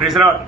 Praise Lord.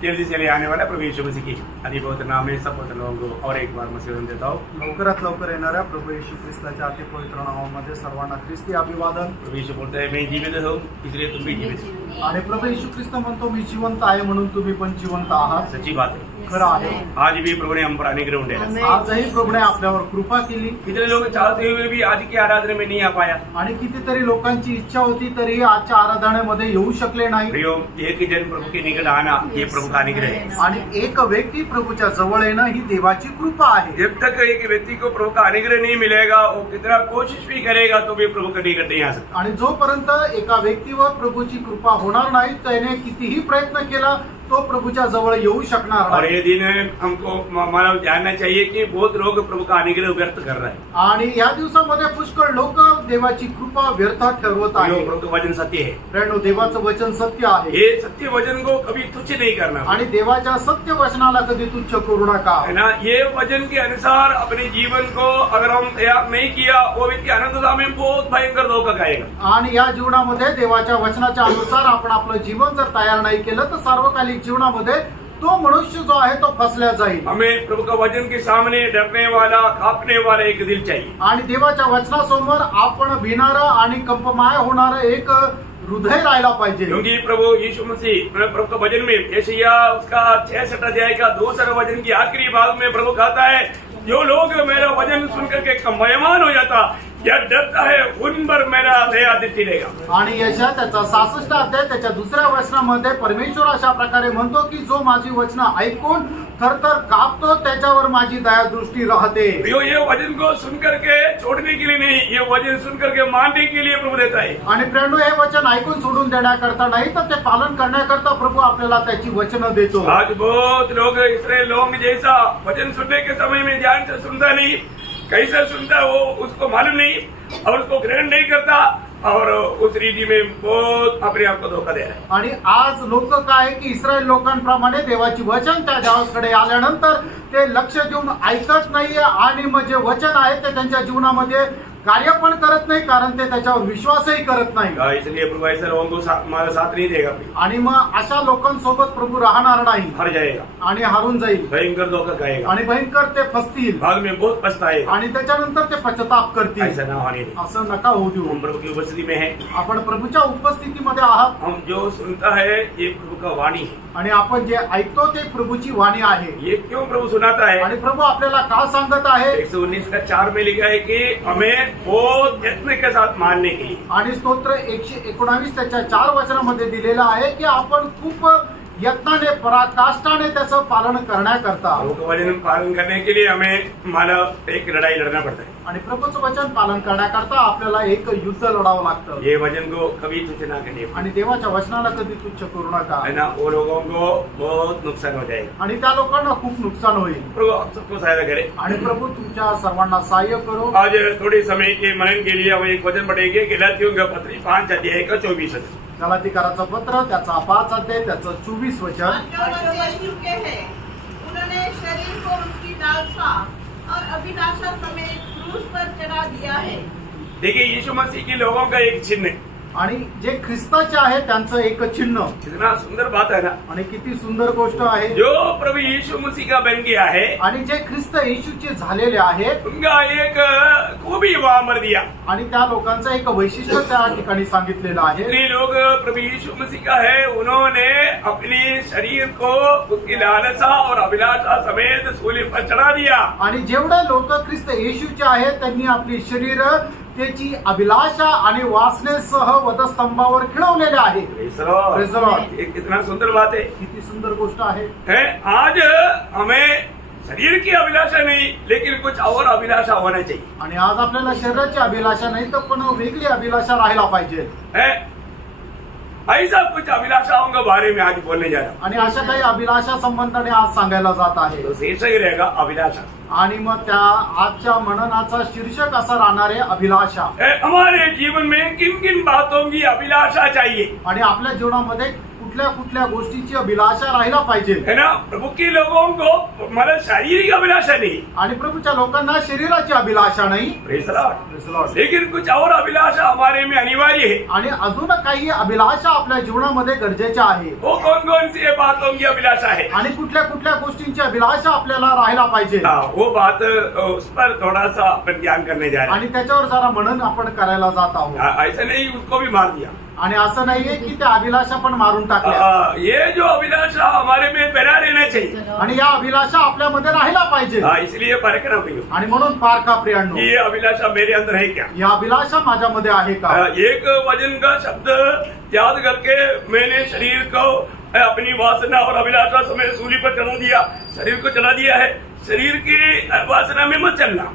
तेजी से ले आने वाला प्रभु यीशु मसीह की अति पवित्र नाम में सब पवित्र लोगों को और एक बार मसीह देता हूँ। लवकरात लवकर येणाऱ्या प्रभू येशू ख्रिस्ताच्या अति पवित्र नावामध्ये सर्वांना ख्रिस्ती अभिवादन। प्रभु यीशु बोलता है मैं जीवित हूँ इसलिए तुम भी जीवित हो। आणि प्रभु येशू ख्रिस्त म्हणतो मी जिवंत आहे म्हणून तुम्ही पण जिवंत आहात। सच्ची बात है, खरं आहे। आज भी प्रभु ने हम पर अनुग्रह उंडेला। आजही प्रभूने आपल्यावर कृपा केली। कितने लोग चाहते हुए भी आज की आराधना में नहीं आ पाया। आणि कितीतरी लोकांची इच्छा होती तरी आजच्या आराधनेमध्ये येऊ शकले नाही। प्रियो, एक ही जन प्रभु के निकट आना ये प्रभु का अनुग्रह है। आणि एक व्यक्ती प्रभूच्या जवळ येणं ही देवाची कृपा आहे। जब तक एक व्यक्ति को प्रभु का अनुग्रह नहीं मिलेगा वो कितना कोशिश भी करेगा तो भी प्रभु के निकट नहीं आ सकता। आणि जोपर्यंत एका व्यक्तीवर प्रभूची कृपा होणार नाही त्याने कितीही प्रयत्न केला तो प्रभूच्या जवळ येऊ शकणार और नाही। ये दिन हमको मानव जानना चाहिए कि बहुत लोग प्रभु का अनुग्रह व्यर्थ कर रहे हैं। आणि या दिवसामध्ये पुष्कळ लोक देवाची कृपा व्यर्थ ठरवत आहेत। प्रभु का वचन सत्य है। प्रेरणो देवाचं वचन सत्य आहे। ये सत्य वचन को कभी तुच्छ नहीं करना आणि देवाच्या सत्य वचनाला कधी तुच्छ करू नका। है ना। ये वचन के अनुसार अपने जीवन को अगर हम तैयार नहीं किया वो व्यक्ति अनंतता में बहुत भयंकर धोखा खाएगा। आणि या जीवनामध्ये देवाच्या वचनाच्या अनुसार आपण आपलं जीवन जर तयार नाही केलं तर सार्वकालिक जीवनामध्ये तो मनुष्य जो आहे तो फसल्या जाईल। हमें प्रभु का वचन के सामने डरने वाला कांपने वाला एक दिल चाहिए। आणि देवाच्या वचनासमोर आपण भिणारं आणि कंपमाय होणारं एक हृदय राहायला पाहिजे। क्योंकि प्रभु यीशु मसीह प्रभु का वचन में यशायाह उसका 66 अध्याय का 2 वचन की आखिरी भाग में प्रभु कहता है जो लोग मेरा वचन सुनकर के कंपायमान हो जाता या डरता है उन पर मेरा दया दृष्टि देगा। आणि यशा त्याचा 66 अध्याय त्याच्या दुसऱ्या वचनामध्ये परमेश्वर अशा प्रकारे म्हणतो की जो माझी वचनं ऐकून थरथर कापतो त्याच्यावर माझी दया दृष्टी राहते। ये वचन को सुनकर के छोड़ने के लिए नहीं, ये वचन सुनकर के मानने के लिए प्रभु देता है। आणि प्रेरणो हे वचन ऐकून सोडून देण्याकरता नाही तर ते पालन करण्याकरता प्रभु आपल्याला त्याची वचनं देतो। आज बहुत लोग इस्राएल लोग जैसा वचन सुनने के समय में ध्यान से सुनता नहीं, कैसे सुनता वो उसको मालूम नहीं और उसको ग्रहण नहीं करता और उस रीति में बहुत अपने आप को धोखा दे रहा है। आणि आज लोक काय की इस्रायल लोकांप्रमाणे देवाची वचन त्या देवाकडे आल्यानंतर ते लक्ष देऊन ऐकत नाहीये आणि मग जे वचन आहे ते त्यांच्या जीवनामध्ये कार्य पण करत नाही कारण ते त्याच्यावर विश्वासही करत नाही। इसलिए प्रभु ऐसे लोगों को हमारा साथ नहीं देगा आणि मग अशा लोकांसोबत प्रभू राहणार नाही, हार जाएगा आणि हारून जाईल, भयंकर धोखा खाएगा आणि भयंकर ते फसतील बाद में बहुत पछताएगा आणि त्याच्यानंतर ते पश्चाताप करतील। ऐसा ना होने दें। असं नका होऊ देऊ। हम प्रभु की उपस्थिति में है, आपण प्रभूच्या उपस्थितीमध्ये आहात। हम जो सुनता है ये प्रभु का वाणी है आणि आपण जे ऐकतो ते प्रभूची वाणी आहे। ये क्यों प्रभु सुनाता है आणि प्रभू आपल्याला का सांगत आहे? 119 का 4 में लिखा है कि हमें बहुत यत्न के साथ मानने के लिए। आणि स्तोत्र 119 त्याच्या 4 वचनामध्ये दिलेलं आहे की आपण खूप यत्नाने पराकाष्ठाने त्याचं पालन करण्याकरता प्रभु का वचन पालन करने के लिए हमें मानव एक लड़ाई लड़ना पड़ता है। आणि प्रभूचं वचन पालन करण्याकरता आपल्याला एक युद्ध लढावं लागतं। ये वचन को कभी तुच्छ ना करने आणि देवाच्या वचनाला कधी तुच्छ करू नका, है ना। वो लोगों को बहुत नुकसान हो जाएगा। आणि त्या लोकांना खूप नुकसान होईल। प्रभु आप सबको सहायता करे आणि प्रभू तुमच्या सर्वांना सहाय्य करो। आज थोड़े समय के मनन के लिए हम एक वचन पढ़ेंगे गलातियों का पत्र 5 अध्याय का 24 वचन। गलातीकाराचं पत्र त्याचा 5 अध्याय त्याचं 24 वचन। उन्होंने शरीर को उसकी लालसा और अभिलाषा समेत क्रूस पर चढ़ा दिया है। देखिए यीशु मसीह के लोगों का एक चिन्ह है। आणि जे ख्रिस्ताचे आहे त्यांचं एक चिन्ह। कितना सुंदर बात है ना। आणि किती सुंदर गोष्ट आहे। जो प्रभु यीशु मसीह का बन गया है आणि जे ख्रिस्त येशूचे झालेले आहेत उनका एक खूबी वहां मर दिया। आणि त्या लोकांचं एक वैशिष्ट्य त्या ठिकाणी सांगितलेलं आहे। जितने लोग प्रभु यीशु मसीह का है उन्होंने अपने शरीर को उसकी लालसा और अभिलाषा समेत सूली पर चढ़ा दिया। आणि जेवढे लोक ख्रिस्त येशूचे आहेत त्यांनी आपली शरीर त्याची अभिलाषा आणि वासनेसह वधस्तंभावर खिळवलेले आहे। Praise the Lord. कितना सुंदर बात है, किती सुंदर गोष्ट आहे। आज हमें शरीर की अभिलाषा नहीं लेकिन कुछ और अभिलाषा होना चाहिए। आणि आज आपल्याला शरीराची अभिलाषा नाही तर पण वेगळी अभिलाषा राहायला पाहिजे। ऐसा कुछ अभिलाषाओं के बारे में आज बोलने जा रहा हूँ। आणि अशा काही अभिलाषा संबंधाने आज सांगायला जात आहे। तो शीर्षक रहेगा अभिलाषा। आणि मग त्या आजच्या मननाचा शीर्षक असा राहणार आहे अभिलाषा। हमारे जीवन में किन किन बातों की अभिलाषा चाहिए। आणि आपल्या जीवनामध्ये कुठल्या कुठल्या गोष्टीची अभिलाषा राहिला पाहिजे है ना। प्रभु के लोगों को मतलब शारीरिक अभिलाषा नहीं, आणि प्रभूच्या लोकांना शरीराची अभिलाषा नाही, Praise the Lord. लेकिन कुछ और अभिलाषा हमारे में अनिवार्य है। आणि अजून काही अभिलाषा आपल्या जीवनामध्ये गरजेच्या आहे। वो कौन कौन सी बातों की अभिलाषा है? आणि कुठल्या कुठल्या गोष्टींची अभिलाषा आपल्याला राहायला पाहिजे, वो बात उस पर थोड़ा सा अपन ध्यान करने जा रहे आणि त्याच्यावर जरा मनन आपण करायला जात आहोत। हैं। ऐसा नहीं उसको भी मार दिया। आणि असं नाहीये की त्या अभिलाषा पण मारून टाकल्या, ये जो अभिलाषा हमारे में बना रहना चाहिए। आणि या अभिलाषा आपल्यामध्ये राहिला पाहिजे। इसलिए परखना भी आणि म्हणून पारखा प्रियांनो, ये अभिलाषा मेरे अंदर है क्या? या अभिलाषा माझ्यामध्ये आहे का? एक वचन का शब्द याद करके मैंने शरीर को अपनी वासना और अभिलाषा समेत सूली पर चढ़ा दिया, शरीर को चढ़ा दिया है। शरीर की वासना में मत चलना।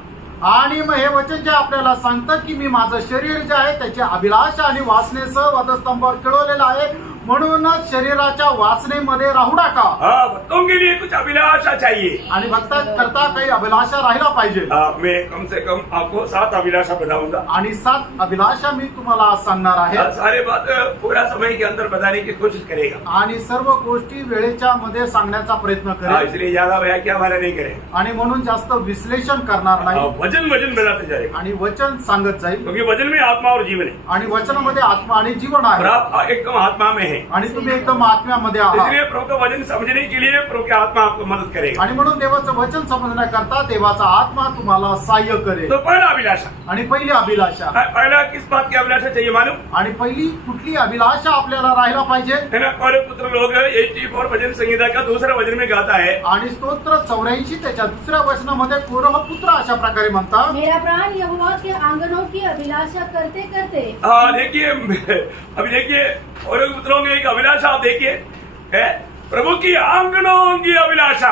आणि मग हे वचन जे आपल्याला सांगतं की मी माझं शरीर जे आहे त्याची अभिलाषा आणि वासनेसह वधस्तंभावर खेळवलेलं आहे, म्हणूनच शरीराच्या वासनेमध्ये राहू नका। भक्तों के लिए कुछ अभिलाषा चाहिए, आणि भक्त करता काही अभिलाषा राहिला पाहिजे। मैं कम से कम आपको 7 अभिलाषा बताऊंगा, आणि 7 अभिलाषा मी तुम्हाला आज सांगणार आहे। सारे बात पूरा समय के अंदर बताने की कोशिश करेगा, आणि सर्व गोष्टी वेळेच्या मध्ये सांगण्याचा प्रयत्न करेल, इसलिए ज्यादा व्याख्या हमारा नहीं करेगा। आणि म्हणून जास्त विश्लेषण करणार नाही, वचन वचन बताते जाएगा, आणि वचन सांगत जाईल, क्योंकि वचन में आत्मा और जीवन है, आणि वचनामध्ये आत्मा आणि जीवन और आहे, आप एकदम आत्मा में है। आणि तुम्ही एकदम आत्म्यामध्ये आहात। इसलिए प्रभु का वचन समझने के लिए प्रभु की आत्मा आपको मदद करेगा। आणि म्हणून देवाचं वचन समजण्याकरता देवाचा आत्मा तुम्हाला सहाय्य करेल। तो पहला अभिलाषा, आणि पहिली अभिलाषा, पहला किस बात की अभिलाषा चाहिए मालूम आणि पहिली कुठली अभिलाषा आपल्याला राहायला पाहिजे? है ना। और पुत्र लोग 84 भजन संहिता का दूसरा वचन में गाता है, आणि स्तोत्र 84 त्याच्या दुसऱ्या वचनामध्ये कोरह पुत्र अशा प्रकारे म्हणतात, मेरा प्राण यहोवा के आंगनों की अभिलाषा करते करते। हाँ देखिए, अभी देखिए और पुत्रों की एक अभिलाषा आप देखिए है, प्रभु की आंगनों की अभिलाषा।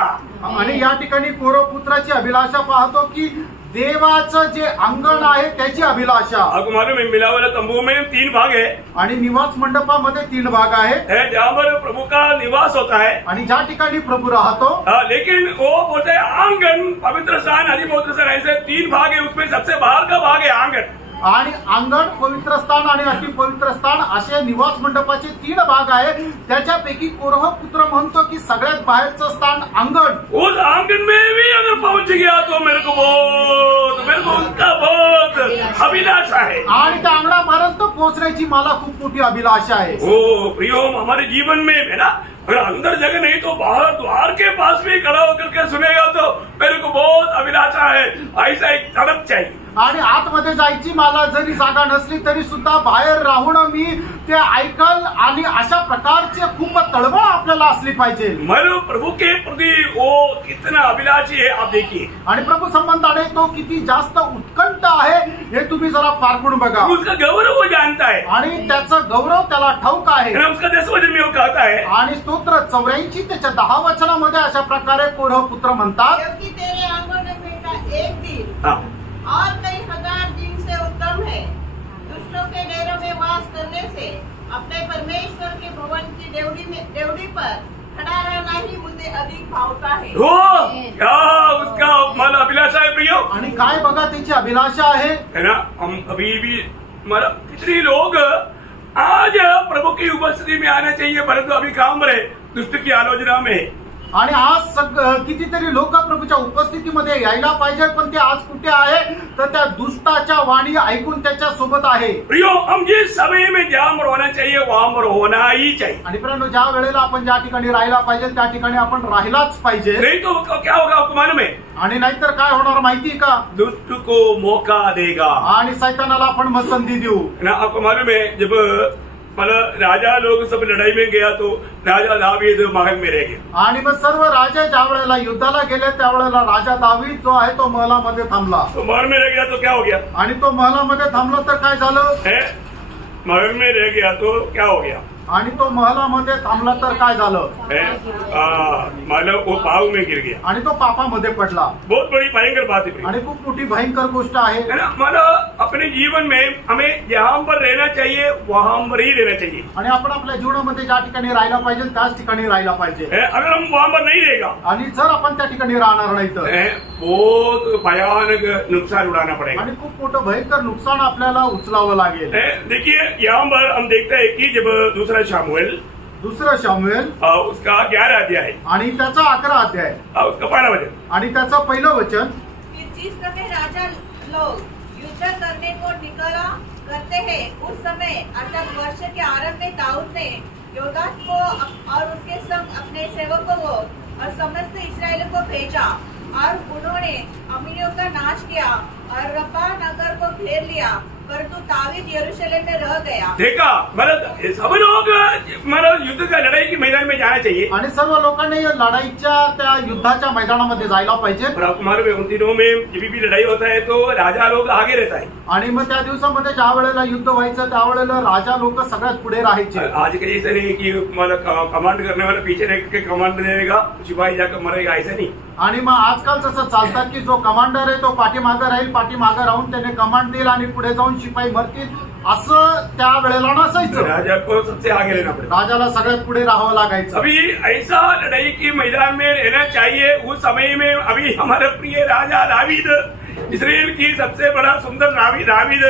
आणि या ठिकाणी कोरह पुत्राची अभिलाषा पाहतो की देवाचं जे अंगण आहे त्याची अभिलाषा। आपको मालूम है मिलावला तंबू में 3 भाग है, आणि निवास मंडपामध्ये 3 भाग आहेत, जहाँ पर प्रभु का निवास होता है। आणि ज्या ठिकाणी प्रभू राहतो, लेकिन वो बोलते हैं आंगन, पवित्र स्थान, हरि पवित्र स्थान, ऐसे 3 भाग है, उसमें सबसे बाहर का भाग है आंगन। आणि अंगण, पवित्र स्थान आणि अति पवित्र स्थान असे निवास मंडपाचे 3 भाग आहे। त्याच्यापैकी कोरह पुत्र म्हणतो की सगळ्यात बाहेरचं स्थान अंगण। उस आंगन में भी अगर पहुंच गया तो मेरे को उसका बहुत अभिलाषा है। आणि त्या अंगणापर्यंत पोहोचण्याची मला खूप मोठी अभिलाषा आहे। ओ प्रियो, हमारे जीवन में है ना, अगर अंदर जगह नहीं तो बाहर द्वार के पास भी खड़ा होकर के सुनेगा तो मेरे को बहुत अभिलाषा है, ऐसा एक तड़प चाहिए। आणि आतमध्ये जायची मला जरी जागा नसली तरी सुद्धा बाहेर राहून मी ते ऐकल, आणि अशा प्रकारची खूप तळमळ आपल्याला असली पाहिजे। मनु प्रभु के प्रति वो कितना अभिलाषी है आप देखिए, आणि प्रभू संबंधाने तो किती जास्त उत्कंठ आहे हे तुम्ही जरा पारखून बघा। उसका गौरव वो जानता है, आणि त्याचा गौरव त्याला ठाऊक आहे। उसका 10 वचन में वो कहता है, आणि स्तोत्र 84 त्याच्या 10 वचनामध्ये अशा प्रकारे कोरह पुत्र म्हणतात, क्योंकि तेरे आंगन में का एक दिन हाँ, और कई हजार दिन से उत्तम है। दुष्टों के डेरों में वास करने से अपने परमेश्वर के भवन की डेवड़ी पर खड़ा रहना ही मुझे अधिक भावता है। वो क्या उसका मन अभिलाषा है प्रियो, आणि काय बघा त्याची अभिलाषा आहे, है ना। हम अभी भी मतलब कितने लोग आज प्रभु की उपस्थिति में आना चाहिए, परंतु अभी काम रहे दुष्ट की आलोचना में। आणि आज कितीतरी लोक प्रभूच्या उपस्थितीमध्ये यायला पाहिजे, पण ते आज कुठे आहे तर त्या दुष्टाच्या वाणी ऐकून त्याच्या सोबत आहे। प्रियो, हम जिस समय में जहाँ पर होना चाहिए वहां पर होना ही चाहिए। आणि प्रियांनो, ज्या वेळेला आपण ज्या ठिकाणी राहायला पाहिजे त्या ठिकाणी आपण राहिलाच पाहिजे। नहीं तो क्या होगा आपको मालूम है, आणि नाहीतर काय होणार माहिती का, दुष्ट को मौका देगा, आणि सैतानाला आपण मग संधी देऊ। ना आपको मालूम है जब मतलब राजा लोग सब लड़ाई में गया तो राजा दावीद महल में रह गया, आणि मग सर्व राजे ज्या वेळेला युद्धाला गेले त्यावेळेला राजा दावीद जो आहे तो महलामध्ये थांबला। तो महल में रह गया तो क्या हो गया, आणि तो महलामध्ये थांबला तर काय झालं, महल में रह गया तो क्या हो गया, आणि तो महलामध्ये थांबला तर काय झालं, मतलब वो पाव में गिर गया, आणि तो पापामध्ये पडला। बहुत बड़ी भयंकर बात है। आणि खूप मोठी भयंकर गोष्ट आहे। मतलब अपने जीवन में हमें जहाँ पर रहना चाहिए वहां पर ही रहना चाहिए, आणि आपण आपल्या जीवनामध्ये ज्या ठिकाणी राहायला पाहिजे त्याच ठिकाणी राहायला पाहिजे। अगर हम वहां पर नहीं रहेगा, आणि जर आपण त्या ठिकाणी राहणार नाही तर बहुत भयानक नुकसान उड़ाना पड़ेगा, आणि खूप मोठं भयंकर नुकसान आपल्याला उचलावं लागेल। देखिए यहाँ पर हम देखते हैं कि जब दूसरा शामुएल दुसरं शामुएल उसका 11 अध्याय आणि त्याचा 11 अध्याय उसका पहला वचन। आणि त्याचं पहिलं वचन, कि जिस समय राजा लोग युद्ध करने को निकला करते हैं, उस समय अर्थात वर्ष के आरंभ में दाऊद ने योदाह को और उसके संग अपने सेवकों को और समस्त इस्राएलियों को भेजा और उन्होंने अम्मीनियों का नाश किया और रब्बा नगर को घेर लिया, परंतु दाऊद यरूशलेम में रह गया। देखा, मतलब सब लोग मतलब युद्ध का लड़ाई के मैदान में जाना चाहिए। आणि सर्व लोकांनी या लढाईच्या त्या युद्धाच्या मैदानामध्ये जायला पाहिजे। और आप मालूम है उन दिनों में जब भी लड़ाई होता है तो राजा लोग आगे रहता है। आणि मग त्या दिवसामध्ये ज्या वेळेला युद्ध व्हायचं त्यावेळेला राजा लोक सगळ्यात पुढे राहायचे। आज के जैसे नहीं कि मतलब कमांड करने वाला पीछे रह के कमांड देगा, सिपाही जाकर मरेगा, ऐसा नहीं। आणि मग आजकाल जसं चालतात की जो कमांडर आहे तो पाठीमागं राहील, पाठीमागं राहून त्याने कमांड देईल आणि पुढे जाऊन शिपाई मरतील, असं त्या वेळेला नसायचं। राजा को सबसे आगे रहना पड़ेगा, राजाला सगळ्यात पुढे राहावं लागायचं। अभी ऐसा लड़ाई के मैदान में रहना चाहिए। उस समय में अभी हमारे प्रिय राजा दावीद, इस्राएल की सबसे बड़ा सुंदर दावीद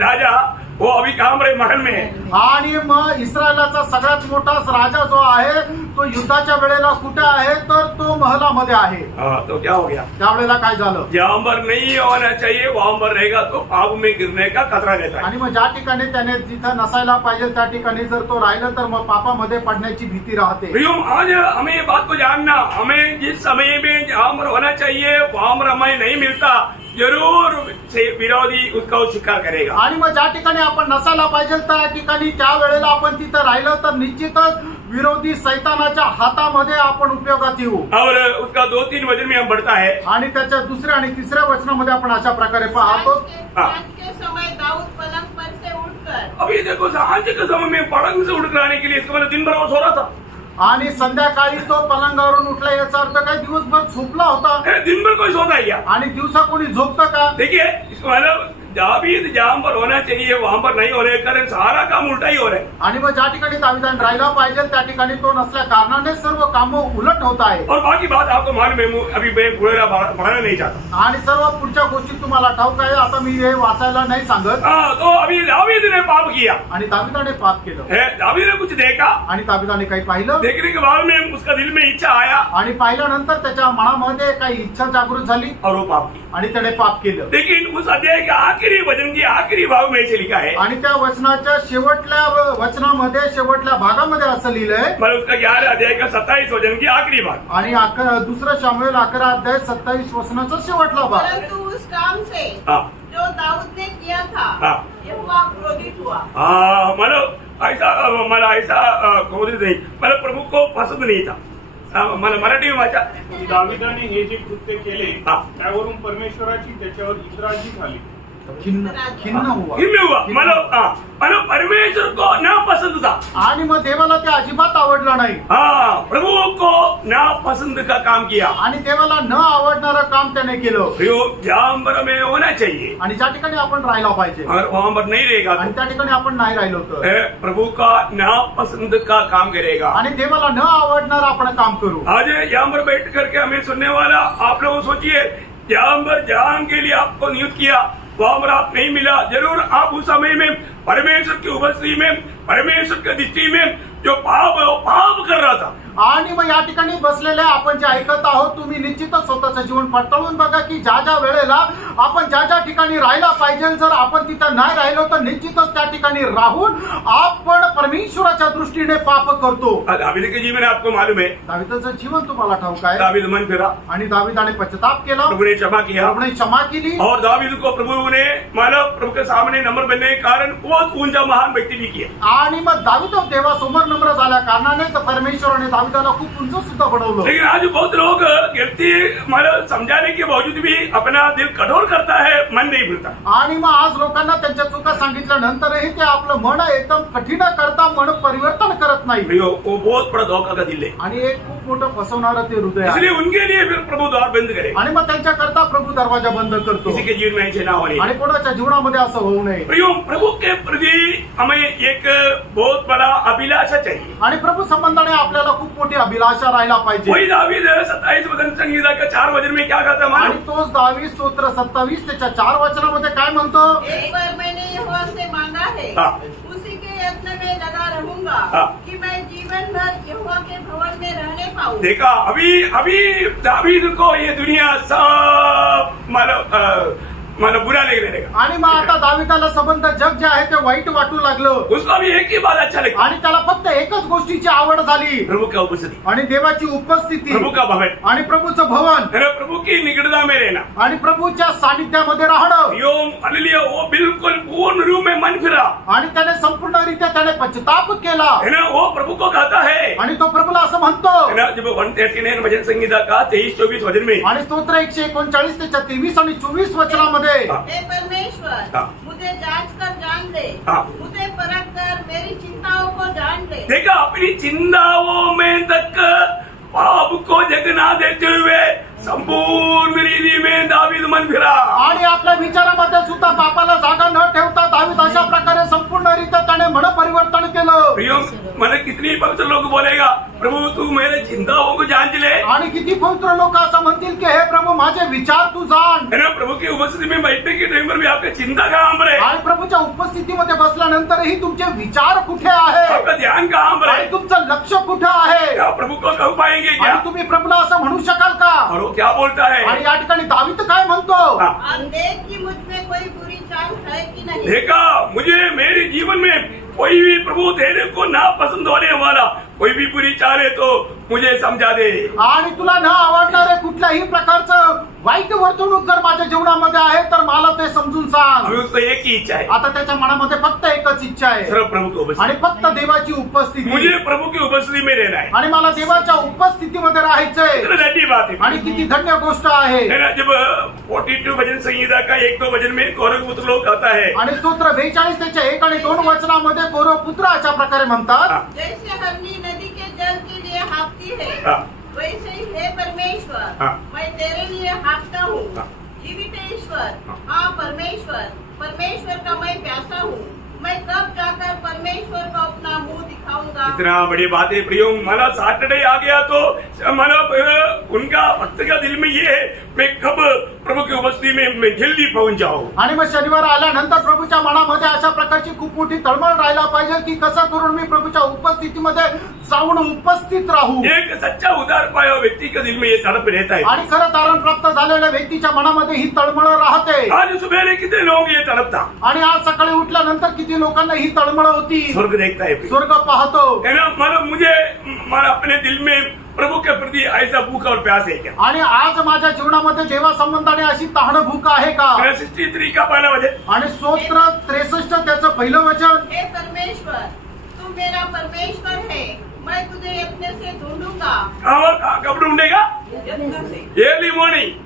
राजा, वो अभी काम रहे महल में है। आणि मग इस्रायलाचा सगळ्यात मोठा राजा जो आहे तो युद्धाच्या वेळेला कुठे आहे, तर तो महलामध्ये आहे। तो क्या हो गया, त्यावेळेला काय झालं, जहां पर नहीं होना चाहिए वहां पर रहेगा तो पाप में गिरने का खतरा रहता है। आणि मग ज्या ठिकाणी त्याने जिथं नसायला पाहिजे त्या ठिकाणी जर तो राहिला तर मग पापामध्ये पडण्याची भीती राहते। प्रियो, आज हमें ये बात को जानना, हमें जिस समय में जहां पर होना चाहिए वहां पर हमें नहीं मिलता, जरूर से विरोधी उसका शिकार करेगा। आणि मग ज्या ठिकाणी आपण नसायला पाहिजे त्या ठिकाणी त्या वेळेला आपण तिथं राहिलं तर निश्चितच विरोधी सैतानाच्या हातामध्ये आपण उपयोगात येऊ। और उसका 2-3 वचन में हम बढ़ता है। आणि त्याच्या दुसऱ्या आणि तिसऱ्या वचनामध्ये आपण अशा प्रकारे पाहतो, सांझ के समय दाऊद पलंग पर से उठकर, अभी देखो सांझ के समय में पलंग से उठ कर आने के लिए इसका मतलब दिन भर वो सो रहा था। आणि संध्याकाळी तो पलंगावरून उठला, याचा अर्थ काय दिवसभर झोपला होता। दिन भर कोई सोता है क्या? आणि दिवसा कोणी झोपतं का? देखिए, इसका मतलब दावीद जहां पर होना चाहिए वहां पर नहीं हो रहे, कारण सारा काम उल्टा ही हो रहा है। आणि मग ज्या ठिकाणी दाविदाने राहायला पाहिजे त्या ठिकाणी तो नसल्या कारणाने सर्व कामं उलट होत आहे। और बाकी बात आपको मालूम है, अभी मैं पूरा बढ़ाना नहीं चाहता। आणि सर्व पुढच्या गोष्टी तुम्हाला ठाऊक आहे, आता मी हे वाचायला नाही सांगत। तो अभी दावीद ने पाप किया आणि दाविदाने पाप केलं, दावीद ने कुछ देखा, आणि दाविदाने काही पाहिलं, देखने के बाद में उसका दिल में इच्छा आया आणि पाहिल्यानंतर त्याच्या मनामध्ये काही इच्छा जागृत झाली और वो पाप की। आणि त्याने पाप केलं। लेकिन उस अध्याय के आखिरी वचन की आखिरी भाग में ऐसे लिखा है, आणि त्या वचनाच्या शेवटल्या वचनामध्ये शेवटल्या भागामध्ये असं लिहिलंय, मतलब उसका 11 अध्याय का 27 वचन की आखिरी भाग, आणि दुसरं शामुएल 11 अध्याय 27 वचनाचा शेवटला भाग। परंतु उस काम से हाँ जो दाऊद ने किया था, हाँ यहोवा क्रोधित हुआ। मतलब ऐसा क्रोधित नहीं, मतलब प्रभु को पसंद नहीं था। मला मराठी में वाचा, दाविदाने हे जे कृत्य केले हा. त्यावरून परमेश्वराची त्याच्यावर इतराजी झाली, खिन्न हुआ। मतलब परमेश्वर को ना पसंद था। आणि मग देवाला ते अजिबात आवडलं नाही। हाँ, प्रभु को ना पसंद का काम किया आणि देवाला न आवडणारं काम त्याने केलं। जहां पर हमें होना चाहिए आणि ज्या ठिकाणी आपण राहायला पाहिजे अगर वहां पर नहीं रहेगा आणि त्या ठिकाणी आपण नाही राहिलो तर प्रभु का ना पसंद का काम करेगा। आणि देवाला न आवडणार आपण काम करू। आज यहाँ पर बैठ करके हमें सुनने वाला आप लोग सोचिए, यहाँ पर जहां के लिए आपको नियुक्त किया वहां पर आप नहीं मिला, जरूर आप उस समय में परमेश्वर की उपस्थिति में, परमेश्वर की दृष्टि में जो पाप है वो पाप कर रहा था। आणि मग या ठिकाणी बसलेले आपण जे ऐकत आहोत तुम्ही निश्चितच स्वतःचं जीवन पडताळून बघा की ज्या ज्या वेळेला आपण ज्या ज्या ठिकाणी राहायला पाहिजे जर आपण तिथं नाही राहिलो तर निश्चितच त्या ठिकाणी राहून आपण परमेश्वराच्या दृष्टीने पाप करतो। दावीद के जीवन आपको मालूम है, दाविदाचं जीवन तुम्हाला ठाऊक आहे। दावीद मन फिरा, आणि दाविदाने पश्चाताप केला, प्रभु ने क्षमा किया, प्रभूने क्षमा केली, और दावीद को प्रभु ने मानव प्रभु के सामने नम्र बनने के कारण बहुत ऊंचा महान व्यक्ति भी किया। आणि मग दावीद देवासमोर नम्र झाल्या कारणाने तर परमेश्वराने दाविदाला खूप उंच सुद्धा बनवलं। लेकिन आज बहुत लोग गलती मतलब समझाने के बावजूद भी अपना दिल कठोर करता है, मन नहीं भरता। आणि मग आज लोकांना त्यांच्या चुका सांगितल्यानंतरही ते आपलं मन एकदम कठीण करता, मन परिवर्तन करत नाही। वो बहुत बड़ा धोखा का दिल है, आणि एक खूप मोठं फसवणारं ते हृदय आहे। इसलिए उनके लिए फिर प्रभु द्वार बंद करे। आणि मग त्यांच्या करता प्रभू दरवाजा बंद करतो। किसी के जीवन में ऐसे ना होने। आणि कोणाच्या जीवनामध्ये असं होऊ नये। प्रभु के प्रति हमें एक बहुत बड़ा अभिलाषा चाहिए। आणि प्रभू संबंधाने आपल्याला खूप मोठी अभिलाषा राहायला पाहिजे। वही दावीद 27 वचन संगीता का 4 वचन में क्या कहता है आणि मालूम? तोच दावीद स्तोत्र 27 त्याच्या 4 वचनामध्ये काय म्हणतो? एक बार मैंने यहोवा से मांगा है, हाँ। उसी के यत्न में लगा रहूंगा हाँ। कि मैं जीवन हूँ। देखा अभी दावीद को ये दुनिया सब मतलब बुरा लगने लगा। आणि मग आता दाविदाला संबंध जग जे आहे ते वाईट वाटू लागलं उसको अभी एक ही बात अच्छा लगा, आणि त्याला फक्त एकच गोष्टीची आवड झाली प्रभु का उपस्थिति, आणि देवाची उपस्थिती प्रभु का भवन, आणि प्रभूचं भवन मेरे प्रभु की निकटता में रहना। आणि प्रभूच्या सानिध्यामध्ये राहणं यो हालेलुया, वो बिल्कुल पूर्ण रूप में मन फिरा आणि त्याने संपूर्णरित्या त्याने पश्चाताप केला है ना। वो प्रभु को कहता है आणि तो प्रभूला असं म्हणतो है ना। जब 139 भजन संगीता का 23-24 भजन में आणि स्तोत्र 139 त्याच्या 23 आणि 24 वचनामध्ये हाँ। हे परमेश्वर, हाँ। मुझे जांच कर जान ले, हाँ। मुझे परख कर मेरी चिंताओं को जान ले। देखा अपनी चिंताओं में तक पाप को जगना देते हुए संपूर्ण रीति में दावीद मन फिरा। आणि आपल्या विचारामध्ये सुद्धा पापाला जागा न ठेवता दावीद अशा प्रकारे संपूर्णरित्या त्याने मन परिवर्तन केलं प्रियो, मैंने कितनी पवित्र लोग बोलेगा, प्रभु तू मेरे चिंताओं को जांच ले, आणि किती पवित्र लोक असं म्हणतील की हे प्रभू माझे विचार तू जाण है ना। प्रभु की उपस्थिति में बैठने के टाइम पर भी आपकी चिंता कहाँ पर है, आणि प्रभूच्या उपस्थितीमध्ये बसल्यानंतरही तुमचे विचार कुठे आहे आपका ध्यान कहाँ पर आणि है, तुमचं लक्ष कुठे आहे क्या प्रभु को कह पाएंगे क्या? आणि तुम्ही प्रभूला असं म्हणू शकाल का और वो क्या बोलता है, आणि या ठिकाणी दावीद काय म्हणतो हाँ, और देख कि मुझ में कोई बुरी चाल है कि नहीं। देखा मुझे मेरे जीवन में कोई भी प्रभु तेरे को ना पसंद होने वाला कोई भी बुरी चाल है तो मुझे समझा दे। आणि तुला न आवडणारे कुठल्याही प्रकारचं वाईट वर्तणूक जर माझ्या जीवनामध्ये आहे तर मला ते समजून सांग। हमें उसको एक ही इच्छा है, आता त्याच्या मनामध्ये फक्त एकच इच्छा आहे सर्व प्रभु की उपस्थिति, आणि फक्त देवाची उपस्थिती मुझे प्रभु की उपस्थिति में रहना है। आणि मला देवाच्या उपस्थितीमध्ये राहायचंय कितना धन्य बात है, आणि किती धन्य गोष्ट आहे है ना। जब 42 भजन संहिता का 1-2 भजन में कौरव पुत्र लोग कहता है, आणि स्तोत्र 42 त्याच्या 1 आणि 2 वचनामध्ये कौरव पुत्र अशा प्रकारे म्हणतात हाँ, जैसे हरनी नदी के जल के लिए हाँफती है, हाँ, वैसे ही हे परमेश्वर, हाँ। मैं तेरे लिए हाँफता हूँ। हाँ। जीवित ईश्वर, हाँ। हाँ परमेश्वर, परमेश्वर का मैं प्यासा हूँ। मैं कब जाकर परमेश्वर को अपना मुंह दिखाऊंगा। इतना बड़ी बात है प्रियो। मला सैटरडे आ गया तो मतलब उनका भक्त का दिल में ये है मैं कब प्रभु की उपस्थिति में मैं जल्दी पहुंच जाऊं। आणि मग शनिवार आल्यानंतर प्रभूच्या मनामध्ये अशा प्रकारची खूप मोठी तळमळ राहायला पाहिजे की कसं करून मी प्रभूच्या उपस्थितीमध्ये जाऊन उपस्थित राहू। एक सच्चा उदार पाया व्यक्ति के दिल में ये तड़प रहता है। आणि खरं तारण प्राप्त झालेल्या व्यक्तीच्या मनामध्ये ही तळमळ राहते। आज सुबह कितने लोग ये तड़पता, आणि आज सकाळी उठल्यानंतर किती लोकांना ही तळमळ होती, स्वर्ग देखता है प्रियो। स्वर्ग पाहतो। है ना। मतलब मुझे अपने दिल में प्रभु के प्रति ऐसा भूख और प्यास है क्या? आणि आज माझ्या जीवनामध्ये देवा संबंधाने अशी तहान भूक आहे का? 63 का पहला वचन आणि स्तोत्र 63 त्याचं पहिलं वचन, हे परमेश्वर, तू मेरा परमेश्वर है, मैं तुझे यत्न से ढूंढूंगा। कब ढूंढेगा? यत्न से। Early morning.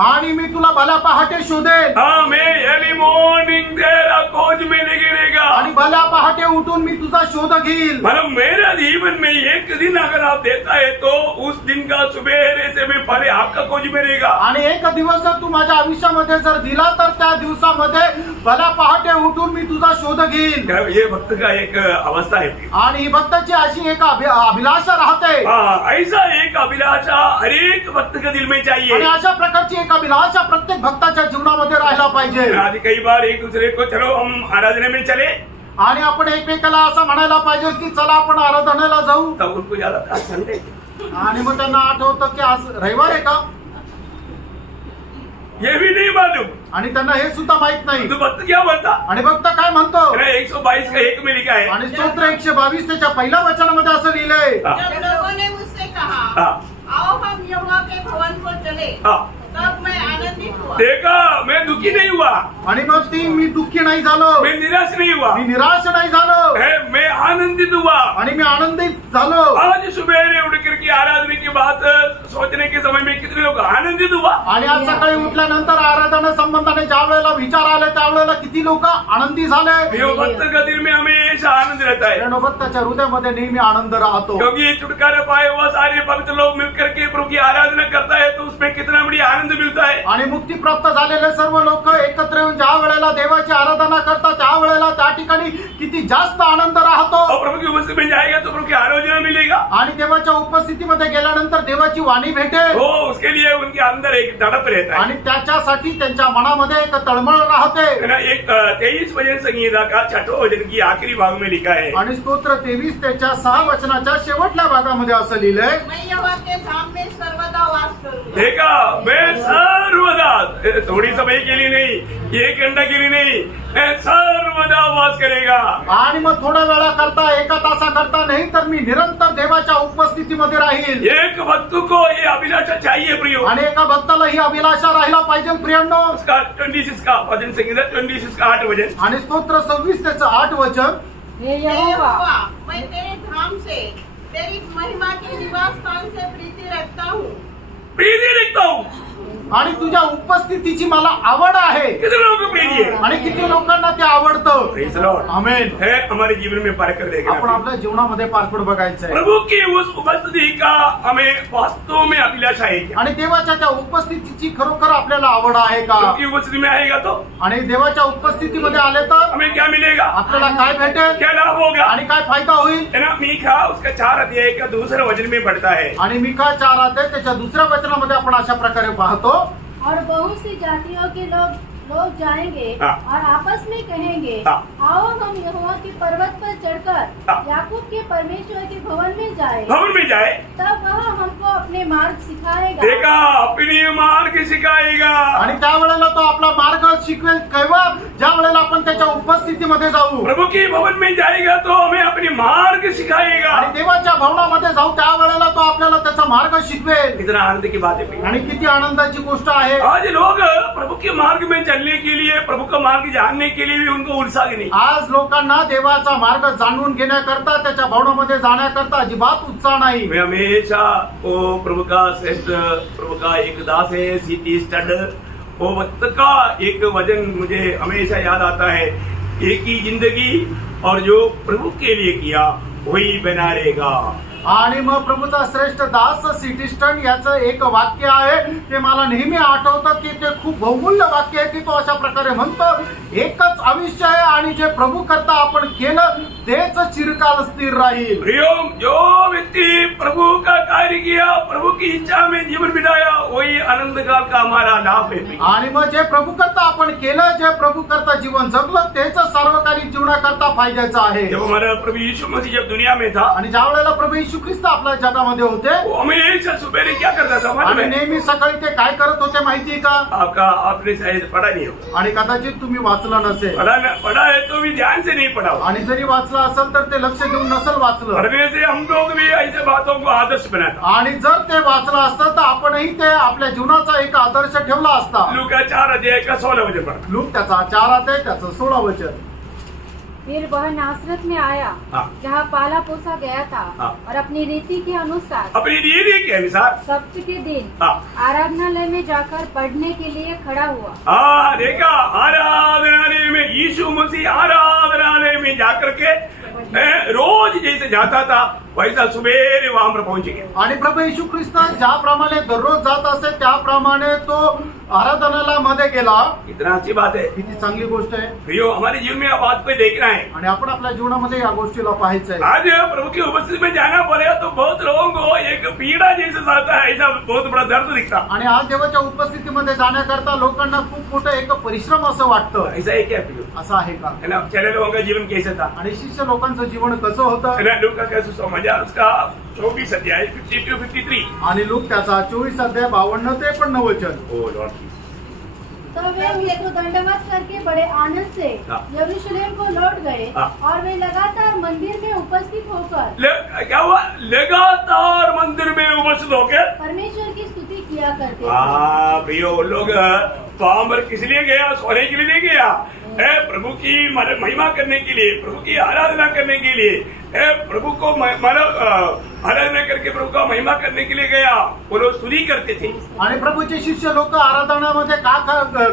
आणि मी तुला भल्या पहाटे शोधेन। हाँ, मैं अर्ली मॉर्निंग तेरा खोज में लगे रहेगा। आणि भल्या पहाटे उठून मी तुझा शोध घेईल। मतलब मेरा जीवन में एक दिन अगर आप देता है तो उस दिन का सुबह से मैं पहले आपका खोज में रहेगा। आणि एक दिवस जर तू माझ्या आयुष्यामध्ये जर दिला तर त्या दिवसामध्ये भल्या पहाटे उठून मी तुझा शोध घेईल। ये भक्त का एक अवस्था है। आणि ही भक्ताची अशी एक अभिलाषा राहते। हाँ, ऐसा एक अभिलाषा हर एक भक्त के दिल में आणि चाहिए। अशा प्रकारची एक अभिलाषा प्रत्येक भक्ताच्या जीवनामध्ये राहायला पाहिजे। आज कई बार एक दूसरे को चलो हम आराधना में चले, आणि आपण एकमेकाला असं म्हणायला पाहिजे की चला आपण आराधनेला जाऊ, तब उनको याद आता है संडे। आणि मग त्यांना आठवतं की आज रविवार आहे का, ये भी नहीं मालूम। आणि त्यांना हे सुद्धा माहित नाही। तो भक्त क्या बोलता? आणि भक्त काय म्हणतो? 122 का 1 में लिखा है। आणि स्तोत्र 122 त्याच्या पहिल्या वचनामध्ये असं लिहिलंय, हाँ, जब लोगों ने मुझसे कहा, हाँ, आओ हम यहोवा के भवन को चले, हाँ। तब मैं आनंदित हुआ। देखा, मैं दुखी नहीं हुआ, आणि मग ती मी दुःखी नाही झालो, मैं निराश नहीं हुआ, मी निराश नाही झालो, मैं आनंदित हुआ। आणि मी आनंदित झालो। आज सुबह ने उठ करके आराधना की बात सोचने के समय में कितने लोग आनंदित हुआ। आणि आज सकाळी उठल्यानंतर आराधना संबंधाने ज्या वेळेला विचार आले त्यावेळेला किती लोक आनंदी झाले। यो भक्त का दिल में हमेशा आनंद रहता है, कारण भक्ताच्या हृदयामध्ये नेहमी आनंद राहतो। क्योंकि ये छुटकारा पाए हुआ सारे पवित्र लोग मिलकर के प्रभु की आराधना करता है तो उसमें कितना बड़ी आनंद मिलता है। आणि मुक्ती प्राप्त झालेले सर्व लोक एकत्र येऊन ज्या वेळेला देवाची आराधना करतात त्या वेळेला त्या ठिकाणी किती जास्त आनंद राहतो। और प्रभु की उपस्थिति में जाएगा तो प्रभु की आराधना मिलेगा। आणि देवाच्या उपस्थितीमध्ये गेल्यानंतर देवाची वाणी पाणी भेटेल वो उसके लिए उनके अंदर एक तड़प रहता है आणि त्याच्यासाठी त्यांच्या मनामध्ये एक तळमळ राहते है ना। एक 23 वचन संहिता का 6वां वचन की आखिरी भाग में लिखा है, आणि स्तोत्र 23 त्याच्या 6 वचनाच्या शेवटल्या भागामध्ये असं लिहिलंय, मैं यहोवा के धाम में सर्वदा वास करूंगा। देखा मैं सर्वदा, थोड़ी समय के लिए नहीं, 1 घंटा के लिए नहीं, मैं सर्वदा वास करेगा। आणि मग थोड्या वेळा करता 1 तासा करता नाही तर मी निरंतर देवाच्या उपस्थितीमध्ये राहील। एक भक्त को ये अभिलाषा चाहिए प्रियो। आणि एका भक्ताला ही अभिलाषा राहिला पाहिजे प्रियांनो। उसका 26 का वचन संहिता 26 का 8 वचन, आणि स्तोत्र 26 त्याचं 8 वचन, हे हे यहोवा यहोवा, मैं तेरे धाम से तेरी महिमा के निवास स्थान से प्रीति रखता हूँ। प्रीति लिखता हूँ। आणि तुझ्या उपस्थितीची मला आवड आहे। कितने लोगों को प्रीति है? आणि किती लोकांना ते आवडतं। Praise the Lord. आमेन। है हमारे जीवन में पार कर आपण देगा। आपल्या जीवनामध्ये पारखड बघायचं आहे प्रभु की उस उपस्थिति का हमें वास्तव में अभिलाषा है क्या? आणि देवाच्या त्या उपस्थितीची खरोखर आपल्याला आवड आहे का? प्रभु की उपस्थिति में आएगा तो आणि देवाच्या उपस्थितीमध्ये आले तर हमें क्या मिलेगा? आपल्याला काय भेटेल क्या लाभ होगा? आणि काय फायदा होईल? है ना। मीका उसका 4 अध्याय का 2 वचन में पढ़ता है, आणि मिका 4 अध्याय त्याच्या 2 वचनामध्ये आपण अशा प्रकारे पाहतो, और बहुत सी जातियों के लोग जाएंगे हाँ। और आपस में कहेंगे, हाँ। आओ हम यहोवा के पर्वत पर चढ़कर हाँ। याकूब के परमेश्वर के भवन में जाए, भवन में जाए, तब वह हमको अपने मार्ग सिखाएगा। देखा अपनी मार्ग सिखाएगा। आणि त्यावेळेला तो आपला मार्ग शिकवेल केव्हा? ज्या वेळेला आपण त्याच्या उपस्थितीमध्ये जाऊ प्रभु के भवन में जाएगा तो हमें अपनी मार्ग सिखाएगा। आणि देवाच्या भवनामध्ये जाऊ त्यावेळेला तो आपल्याला त्याचा मार्ग शिकवेल। कितना आनंद की बात है प्रिय। आणि किती आनंदाची गोष्ट आहे। आज लोग प्रभु के मार्ग में चलने के लिए, प्रभु का मार्ग जानने के लिए भी उनको उत्साह नहीं। आज लोकांना देवाचा मार्ग जाणून घेण्याकरता त्याच्या भवनामध्ये जाण्याकरता अजिबात उत्साह नाही। मैं हमेशा वो प्रभु का श्रेष्ठ, प्रभु का एक दास है सीटी स्टड, वो वक्त का एक वचन मुझे हमेशा याद आता है, एक ही जिंदगी और जो प्रभु के लिए किया वही बना रहेगा। आणि मग प्रभूचा श्रेष्ठ दास सिटीस्टन याचं एक वाक्य आहे ते मला नेहमी आठवतं की ते खूप बहुमूल्य वाक्य आहे की तो अशा प्रकारे म्हणतो, एकच आयुष्य आहे आणि जे प्रभू करता आपण केलं तेच चिरकाल स्थिर राहील। प्रियो, जो व्यक्ति प्रभु का कार्य किया, प्रभु की इच्छा में जीवन बिताया, वही आनंद काल का हमारा लाभ है। आणि मग जे प्रभू करता आपण केलं, जे प्रभू करता जीवन जगलं तेच सार्वकालिक जीवनाकरता फायद्याचं आहे। जब हमारा प्रभु यीशु मसीह जब दुनिया में था, आणि ज्या वेळेला प्रभू येशू ख्रिस्त आपल्या जगामध्ये होते वो हमेशा सुबह क्या करता था मालूम आणि है? नेहमी सकाळी ते काय करत होते माहिती का? आपने शायद पढ़ा नहीं हो, आणि कदाचित तुम्ही वाचलं नसेल पढ़ा है तो भी ध्यान से नहीं पढ़ा हो। आणि जरी वाचलं असेल तर ते लक्ष देऊन नसेल वाचलं। पढ़ने से हम लोग भी ऐसे बातों को आदर्श बनाता। आणि जर ते वाचलं असतं तर आपणही ते आपल्या जीवनाचा एक आदर्श ठेवला असता। लूका 4 अध्याय का 16 वचन पढ़ा। लूक त्याचा 4 अध्याय त्याचं 16 वचन। फिर वह नासरत में आया हाँ। जहाँ पाला पोसा गया था हाँ। और अपनी रीति के अनुसार अपनी रीति के अनुसार सप्त के दिन हाँ। आराधनालय में जाकर पढ़ने के लिए खड़ा हुआ। देखा, आराधनालय में यीशु मसीह आराधनालय में जाकर के रोज जैसे जाता था वैसा सुबेरे वहां पर पहुंच गया। आणि प्रभू येशू ख्रिस्त ज्याप्रमाणे दररोज जात असे त्याप्रमाणे तो आराधनालयामध्ये गेला। कितना अच्छी बात है किती चांगली गोष्ट आहे। प्रियो, हमारे जीवन में बात को देखना है। आणि आपण आपल्या जीवनामध्ये या गोष्टीला पाहायचं आहे। आज प्रभु की उपस्थिति में जाना पड़ेगा तो बहुत लोगों को एक पीड़ा जैसे जाता है, ऐसा बहुत बड़ा दर्द दिखता। आणि आज देवाच्या उपस्थितीमध्ये जाण्याकरता लोकांना खूप मोठं एक परिश्रम असं वाटतं। ऐसा है क्या प्रियो? असं आहे का? है ना। चले लोगों का जीवन कैसा था? आणि शिष्य लोकांचं जीवन कसं होतं? है ना। लूका का सुसमाचार उसका 24 अध्याय 52-53। आणि लूक त्याचा 24 अध्याय 52 ते 53 वचन। ओ लॉर्ड, तो वे उसको दंडवत करके बड़े आनंद से हाँ। यरूशलेम को लौट गए हाँ। और वे लगातार मंदिर में उपस्थित होकर क्या हुआ? लगातार मंदिर में उपस्थित होकर परमेश्वर की स्तुति किया करते थे। प्रियो, लोग वहां पर किस लिए गया? सोने के लिए नहीं गया, प्रभु की महिमा करने के लिए, प्रभु की आराधना करने के लिए, प्रभु को आराधना करके प्रभु का महिमा करने के लिए गया। वो लोग स्तुति करते थे। आणि प्रभूचे शिष्य लोक आराधनामध्ये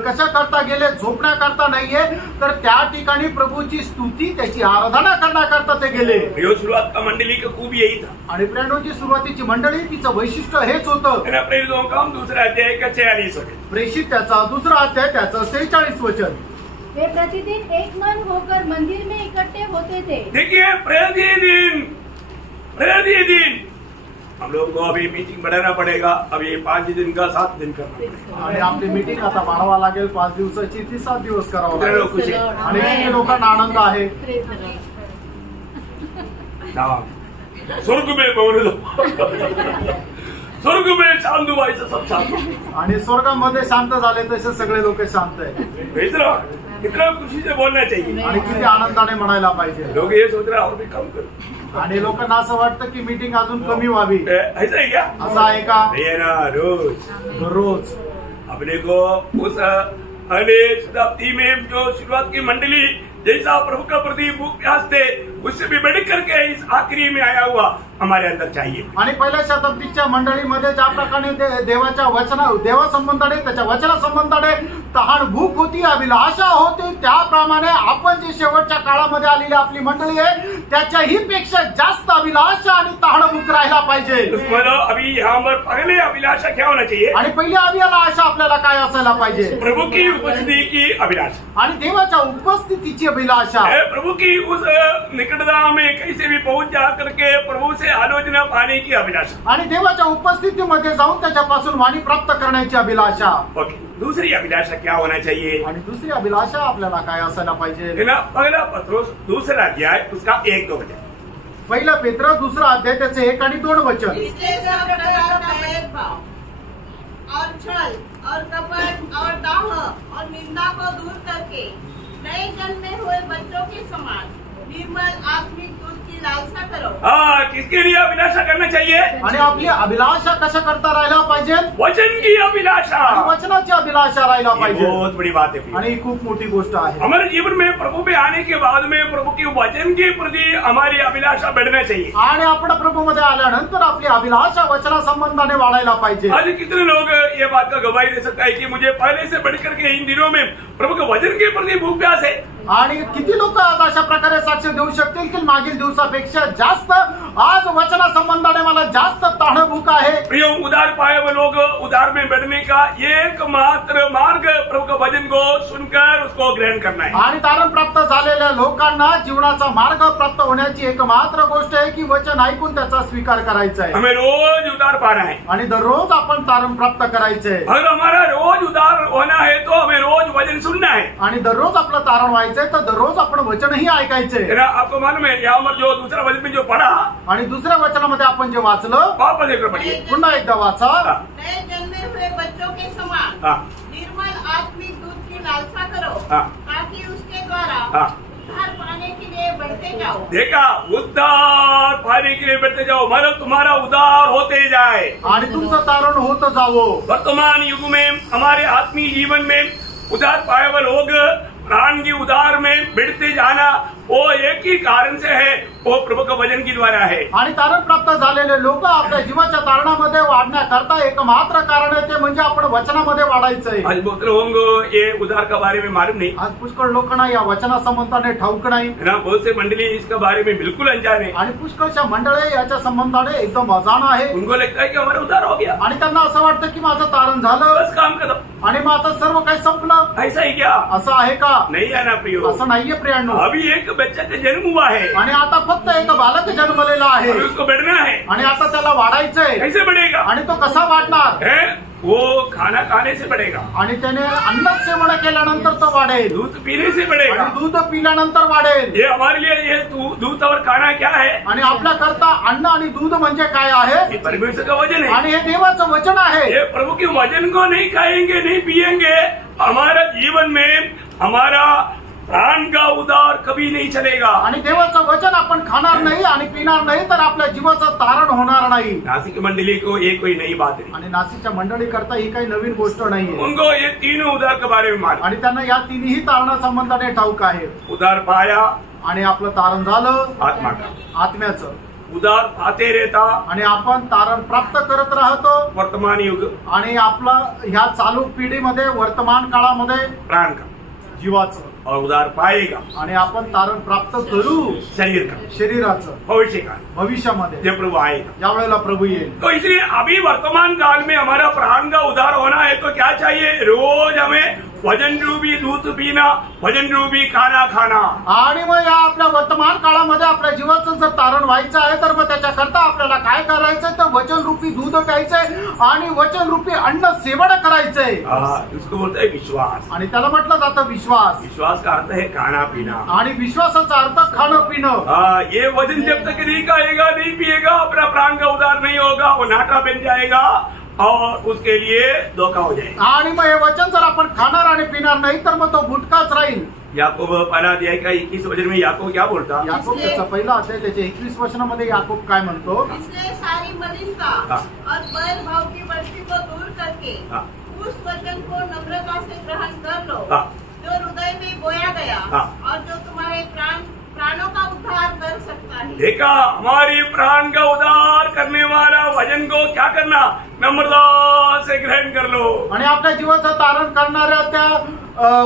कशा करता गेले? झोपण्याकरता नाहीये, तर त्या ठिकाणी प्रभूची स्तुती त्याची आराधना करण्याकरता ते गेले। प्रियो, शुरुआत का मंडली का खूब यही था। आणि प्रेरणोची सुरुवातीची मंडळी तिचं वैशिष्ट्य हेच होतं। प्रेरितों का 2 अध्याय का 46 वचन। प्रेषित त्याचा 2 अध्याय त्याचं 46 वचन। वे प्रतिदिन एक मन होकर मंदिर में इकट्ठे होते थे। देखिए, प्रतिदिन हम लोगों को अभी मीटिंग बढ़ाना पड़ेगा. अभी 5 दिन का 7 दिन करना पड़ेगा. आणि आपली मीटिंग आता वाढवा लागेल 5 दिवसाची ती 7 दिवस करावं कितने लागेल. लोग खुश हैं? आणि किती लोकांना आनंद आहे. हाँ. स्वर्ग में बोल दो. स्वर्ग में शांत व्हायचं सब शांत. आणि स्वर्गामध्ये शांत झाले तसे सगळे लोक शांत आहे. भेज रहा हूं. कितना खुशी से बोलना चाहिए. आणि किती आनंदाने म्हणायला पाहिजे. लोग ये सोच रहे हैं और भी कम करो. आणि लोकांना असं वाटतं की मीटिंग अजून कमी व्हावी. ऐसा है क्या? असं आहे का? नहीं है ना. रोज रोज अपने को उस पहले शताब्दी में जो शुरुआत की मंडली जैसा प्रभु का प्रति भूख प्यास थे उससे भी बढ़ करके इस आखिरी में आया हुआ हमारे अंदर चाहिए. आणि पहिल्या शताब्दीच्या मंडळीमध्ये ज्या प्रकारे देवाच्या देवा संबंधाने त्याच्या वचना संबंधाने तहान भूक होती, अभिलाषा होती, त्याप्रमाणे आपण जे शेवटच्या काळामध्ये आलेली आपली मंडळी आहे त्याच्याही पेक्षा जास्त अभिलाषा आणि तहान भूक राहायला पाहिजे. मतलब अभी यहाँ पर पहले अभिलाषा क्या होना चाहिए? आणि पहिली अभिलाषा आपल्याला काय असायला पाहिजे? प्रभु की उपस्थिति की अभिलाषा. आणि देवाच्या उपस्थितीची अभिलाषा. प्रभु की उस निकटता में कैसे भी पहुंच जा करके प्रभु से आलोचना पाने की अभिलाषा. आणि देवाच्या उपस्थितीमध्ये जाऊन त्याच्यापासून वाणी प्राप्त करण्याची अभिलाषा. ओके. दूसरी अभिलाषा क्या होना चाहिए? आणि दुसरी अभिलाषा आपल्याला काय असायला पाहिजे? है ना. पहला पत्रोस दूसरा अध्याय उसका 1-2 वचन. पहिला पेत्र दुसरा अध्याय त्याचे 1 आणि 2 वचन. इससे सब प्रकार का भेदभाव और छल और कपट और दाह और निंदा को दूर करके नए जन्मे हुए बच्चों के समान निर्मल आत्मिक दूध की लालसा करो. हाँ. किसके लिए अभिलाषा करना चाहिए? आणि आपली अभिलाषा कशा करता राहायला पाहिजे? वचन की अभिलाषा. आणि वचनाची अभिलाषा राहायला ये पाहिजे. बहुत बड़ी बात है. आणि ही खूप मोठी गोष्ट आहे. हमारे जीवन में प्रभु में आने के बाद में प्रभु के वचन के प्रति हमारी अभिलाषा बढ़ना चाहिए. आणि आपण प्रभूमध्ये आल्यानंतर आपली अभिलाषा वचना संबंधाने वाढायला पाहिजे. आज कितने लोग ये बात का गवाही दे सकता है कि मुझे पहले से बढ़कर के इन दिनों में प्रभु के वचन के प्रति भूख प्यास है. आणि किती लोक आज अशा प्रकारे साक्ष देऊ शकतील की मागील दिवसापेक्षा जास्त आज वचना संबंधाने मला जास्त तहानभूक आहे. प्रिय उदार पाए हुए लोग उदार में बढ़ने का एकमात्र मार्ग प्रभु का वचन को सुनकर उसको ग्रहण करना है. आणि तारण प्राप्त झालेल्या लोकांना जीवनाचा मार्ग प्राप्त होण्याची एकमात्र गोष्ट आहे की वचन ऐकून त्याचा स्वीकार करायचा आहे. हमें रोज उदार पाना है. आणि दररोज आपण तारण प्राप्त करायचंय. अगर हमारा रोज उदार होना है तो हमें रोज वचन सुनना है. आणि दररोज आपलं तारण व्हायचंय तर दररोज आपण वचनही ऐकायचंय. है ना. आपको मालूम है यहाँ पर जो दूसरा वचन में जो पढ़ा आणि दुसऱ्या वचनामध्ये आपण जे वाचलं वापस एक बार पढ़िए. पुन्हा एकदा वाचा. नए जन्मे हुए बच्चों के समान हाँ. निर्मल आत्मिक दूध की लालसा करो हाँ. ताकि उसके द्वारा हाँ. उद्धार पाने के लिए बढ़ते जाओ. देखा. उद्धार पाने के लिए बढ़ते जाओ. मतलब तुम्हारा उद्धार होते जाए. आणि तुमचं तारण होत जावं. वर्तमान युग में हमारे आत्मीय जीवन में उदार पाए हुए लोग प्राण की उदार में बढ़ते जाना वो एक ही कारण से है. वो प्रभु का वचन की द्वारा है. आणि तारण प्राप्त झालेले लोक आपल्या जीवाच्या तारणामध्ये वाढण्याकरता एकमात्र कारण आहे ते म्हणजे आपण वचनामध्ये वाढायचंय. आज बहुत लोगों को ये उद्धार के बारे में मालूम नहीं आज पुष्कळ लोकांना या वचना संबंधाने ठाऊक नाही. है ना. बहुत से मंडली इसके बारे में बिल्कुल अनजान है. आणि पुष्कळशा मंडळे याच्या संबंधाने एकदम अजाण आहे. उनको लगता है कि हमारा उद्धार हो गया, आणि त्यांना असं वाटतं की माझं तारण झालं बस काम खत्म. आणि मग आता सर्व काही संपलं. ऐसा ही क्या? असं आहे का? नहीं है ना प्रियो. असं नाहीये प्रियांनो. अभी एक बच्चा का जन्म हुआ है. आणि आता फक्त एक बालक जन्मलेला आहे अभी उसको बढ़ना है. आणि आता त्याला वाढायचंय. कैसे बढ़ेगा? आणि तो कसा वाढणार? है वो खाना खाने से बढ़ेगा, आणि त्याने अन्न सेवन केल्यानंतर तो वाढेल. दूध पीने से बढ़ेगा. आणि दूध पिल्यानंतर वाढेल. ये हमारे लिए ये दूध और खाना क्या है? आणि आपल्या करता अन्न आणि दूध म्हणजे काय आहे? ये परमेश्वर का वचन है. आणि हे देवाचं वचन आहे. ये प्रभु के वचन को नहीं खाएंगे, नहीं पिएंगे, हमारा जीवन में हमारा प्राण का उद्धार कभी नहीं चलेगा. आणि देवाचं वचन आपण खाणार नाही आणि पिणार नाही तर आपल्या जीवाचं तारण होणार नाही. नासिक मंडली को ये कोई नई बात है. आणि नाशिकच्या मंडळी करता ही काही नवीन गोष्ट नाहीये. उनको ये तीनों उद्धार के बारे में मालूम. आणि त्यांना या तिन्ही तारणा संबंधाने ठाऊक आहे. उद्धार पाया आणि आपलं तारण झालं आत्मा का, आत्म्याचं. उद्धार पाते रहता आणि आपण तारण प्राप्त करत राहतो. वर्तमान युग आणि आपला ह्या चालू पिढीमध्ये वर्तमान काळामध्ये प्राण का जीवाचं. और उद्धार पाएगा आणि आपण तारण प्राप्त करू शरीर का, शरीराचं भविष्य का, भविष्यामध्ये जब प्रभु आएगा. ज्या वेळेला प्रभू येईल. तो इसलिए अभी वर्तमान काल में हमारा प्राण का उद्धार होना है तो क्या चाहिए? रोज हमें वजन रूपी दूध पीना, वजन रूपी खाना खाना. आणि मग या आपल्या वर्तमान काळामध्ये आपल्या जीवाचं जर तारण व्हायचं आहे तर मग त्याच्याकरता आपल्या आपल्याला काय करायचंय तर वचन रूपी दूध प्यायचंय आणि वचन रूपी अन्न सेवन करायचंय. इसको बोलते हैं विश्वास. आणि त्याला म्हटलं जातं विश्वास. विश्वास का अर्थ है खाना पीना. आणि विश्वासाचा अर्थ खाणं पिणं. ये वजन जब तक नहीं खाएगा नहीं पिएगा अपना प्राण का उद्धार नहीं होगा, वो नाटा बन जाएगा और उसके लिए धोखा हो जाएगा. आणि मग हे वचन जर आपण खाणार आणि पिणार नाही तर मग तो भुटकाच राहील. याकूब पहला अध्याय का 21 वचन में याकूब क्या बोलता. याकूब त्याचा पहिला अध्याय त्याच्या 21 वचनामध्ये याकूब काय म्हणतो. इसलिए सारी मलिनता और बैर भाव की वृत्ति को दूर करके उस वचन को नम्रता से ग्रहण कर लो जो हृदय में बोया गया और जो तुम्हारे प्राणों का उद्धार कर सकता है. देखा, हमारी प्राण का उद्धार करने वाला वचन को क्या करना, नम्रता से ग्रहण कर लो. आणि आपल्या जीवाचं तारण करणाऱ्या त्या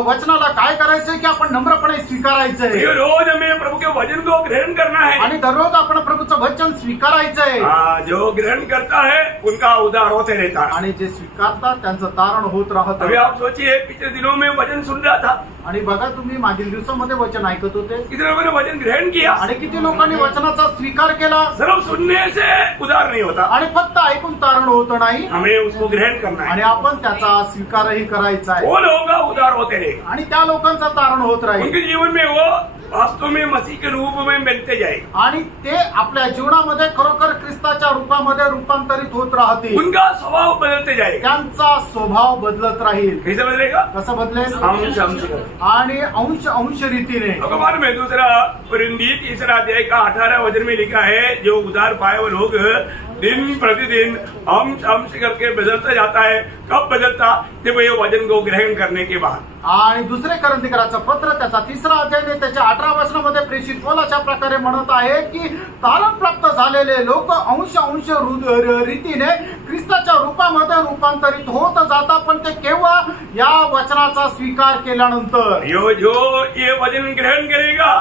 वचनाला काय करायचंय की आपण नम्रपणे स्वीकारायचंय. ये रोज हमें प्रभु के वचन को ग्रहण करना है. आणि दररोज आपण प्रभूचं वचन स्वीकारायचंय. जो ग्रहण करता है उनका उद्धार होते रहता है. आणि जे स्वीकारतात त्यांचं तारण होत राहतं. अभी आप सोचिए, पिछले दिनों में वचन सुन रहा था. आणि बघा तुम्ही मागील दिवसामध्ये वचन ऐकत होते. कितने लोगों ने वचन ग्रहण किया. आणि किती लोकांनी वचनाचा स्वीकार केला. सिर्फ सुनने से उद्धार नहीं होता. आणि फक्त ऐकून तारण होत नाही, हमें उसको ग्रहण करना आणि है. आपण त्याचा स्वीकारही करायचा आहे. वो लोगों का उद्धार होते रहेगा. आणि त्या लोकांचा तारण होत राहील. उनके जीवन में वो वास्तव में मसीह के रूप में बनते जाएगा. आणि ते आपल्या जीवनामध्ये खरोखर ख्रिस्ताच्या रूपामध्ये रूपांतरित होत राहतील. उनका स्वभाव बदलते जाएगा. त्यांचा स्वभाव बदलत राहील. कैसे बदलेगा. कसं बदलेल. अंश आणि अंश रीतीने. भगवान में दूसरा परिंदी 3 अध्याय का 18 वचन में लिखा है, जो उद्धार पाए वो लोग दिन प्रतिदिन अंश करके बदलता जाता है. कब बदलता, जब ये वचन को ग्रहण करने के बाद. आणि दुसरे करंदीकराचं पत्र त्याचा 3 अध्याय त्याच्या 18 वचनामध्ये प्रेषित पौल अशा प्रकारे म्हणत आहे की तारण प्राप्त झालेले लोक अंश रीतीने ख्रिस्ताच्या रूपामध्ये रूपांतरित होत जातात. पण ते केव्हा, या वचनाचा स्वीकार केल्यानंतर. जो ये वचन ग्रहण करेगा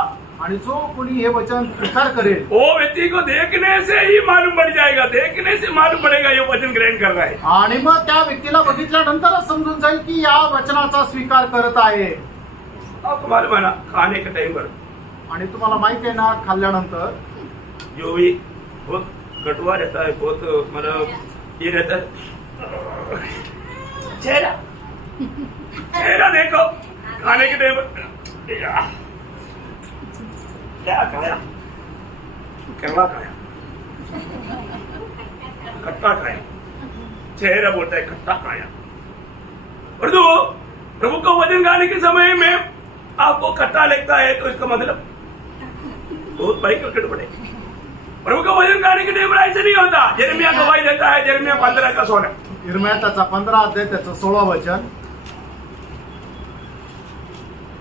आणि जो कोणी हे वचन स्वीकार करेल वो व्यक्ति को देखने से ही मालूम पड़ जाएगा, देखने से मालूम पड़ेगा ये वचन ग्रहण कर रहा है. आणि मग त्या व्यक्तीला बघितल्यानंतरच समजून जाईल की या वचनाचा स्वीकार करत आहे. आपको मालूम है ना, खाने के टाइम पर आणि तुम्हाला माहिती आहे ना, खाल्ल्यानंतर जो भी बहुत कटुआ रहता है, बहुत मतलब ये रहता है, चेहरा देखो खाने के टाइम पर क्या खाया, करवा खाया, खट्टा खाया, चेहरा बोलता है खट्टा खाया. और तो प्रभु को वचन गाने के समय में आपको खट्टा लगता है तो इसका मतलब बहुत भाई क्रिकेट पड़े. प्रभु का वचन गाने के टाइम ऐसे नहीं होता. यिर्मयाह गवाही देता है, यिर्मयाह 15 का 16. यिर्मयाह त्याचा 15 अध्याय त्याचं 16 वचन.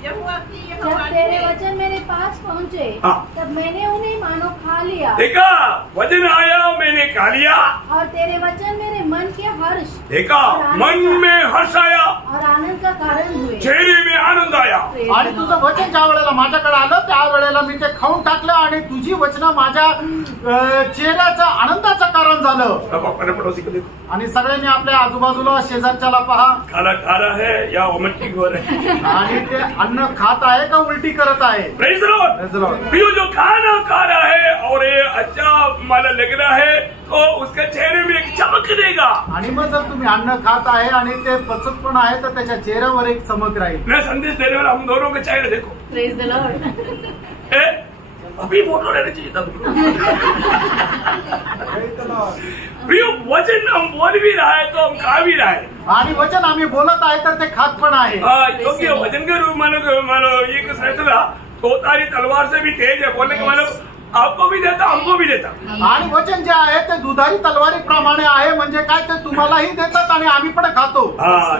जब तेरे वचन मेरे पास पहुँचे तब मैंने उन्हें मानो खा लिया. देखा, वचन आया मैंने खा लिया. और तेरे वचन मेरे मन के हर्ष. देखा, मन में हर्ष आया और आनंद का कारण हुए. चेहरे में आनंद आया. आणि तुझं वचन ज्या वेळेला माझ्याकडे आलं त्यावेळेला मी ते खाऊन टाकलं आणि तुझी वचनं माझ्या चेहऱ्याचं आनंदाचं कारण झालं. अब अपने पड़ोसी को देखो. आणि सगळ्यांनी आपल्या आजूबाजूला शेजारच्याला पहा. खाना खा रहा है या उमटी गोर है. आणि ते अन्न खात आहे का उलटी करत आहे. Praise the Lord. Praise the Lord. प्रियो, जो खाना खा रहा है और ये अच्छा माला लग रहा है तो उसके चेहरे में एक चमक देगा. आणि मग जर तुम्ही अन्न खात आहे आणि ते पचत पण आहे तर त्याच्या चेहऱ्यावर एक चमक राहील. मैं संदेश देने वाला हम दोनों के चेहरे देखो. Praise the Lord. अभी फोटो लेना चाहिए था तुमको. प्रियो, वचन हम बोल भी रहा है तो हम खा भी रहा है. आणि वचन आम्ही बोलत आहे तर ते खात पण आहे. क्योंकि वचन के रूप मानो ये किस रहता, तो तारी तलवार से भी तेज है. बोलने का मतलब आपको भी देता, हमको भी देता. आणि वचन जे आहे ते दुधारी तलवारीप्रमाणे आहे. म्हणजे काय, ते तुम्हालाही देतात आणि आम्ही पण खातो.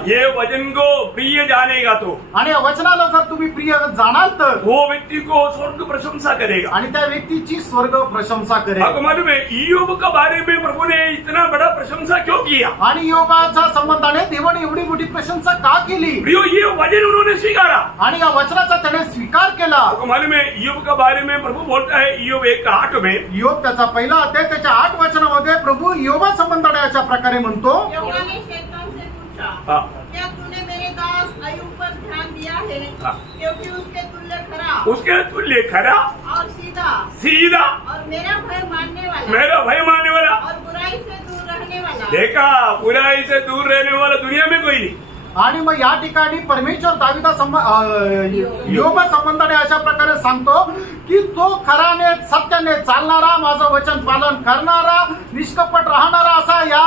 ये वचन को प्रिय जानेगा तो. आणि या वचनाला जर तुम्ही प्रिय जाणाल तर वो व्यक्ति को स्वर्ग प्रशंसा करेगा. आणि त्या व्यक्तीची स्वर्ग प्रशंसा करेल. आपको मालूम है ईयोब के बारे में प्रभु ने इतना बड़ा प्रशंसा क्यों किया. आणि योगाच्या संबंधाने देवाने एवढी मोठी प्रशंसा का केली. प्रियो, ये वचन उन्होंने स्वीकारा. आणि या वचनाचा त्याने स्वीकार केला. आपको मालूम है ईयोब के बारे में प्रभु बोलता है ईयोब 1:8 में. योग त्याचा पहिला अध्याय त्याच्या 8 वचनामध्ये प्रभू योबा संबंधाने अशा प्रकारे म्हणतो. यहोवा ने शैतान से पूछा, क्या तूने मेरे दास अय्यूब पर ध्यान दिया है, क्योंकि उसके तुल्य खरा और सीधा सीधा और मेरा भय मानने देखा, बुराई से दूर रहने वाला दुनिया में कोई नहीं. आणि मग या ठिकाणी परमेश्वर दाविदा योब संबंधाने अशा प्रकारे सांगतो की तो खराने सत्याने चालणारा, माझं वचन पालन करणारा, निष्कपट राहणारा असा या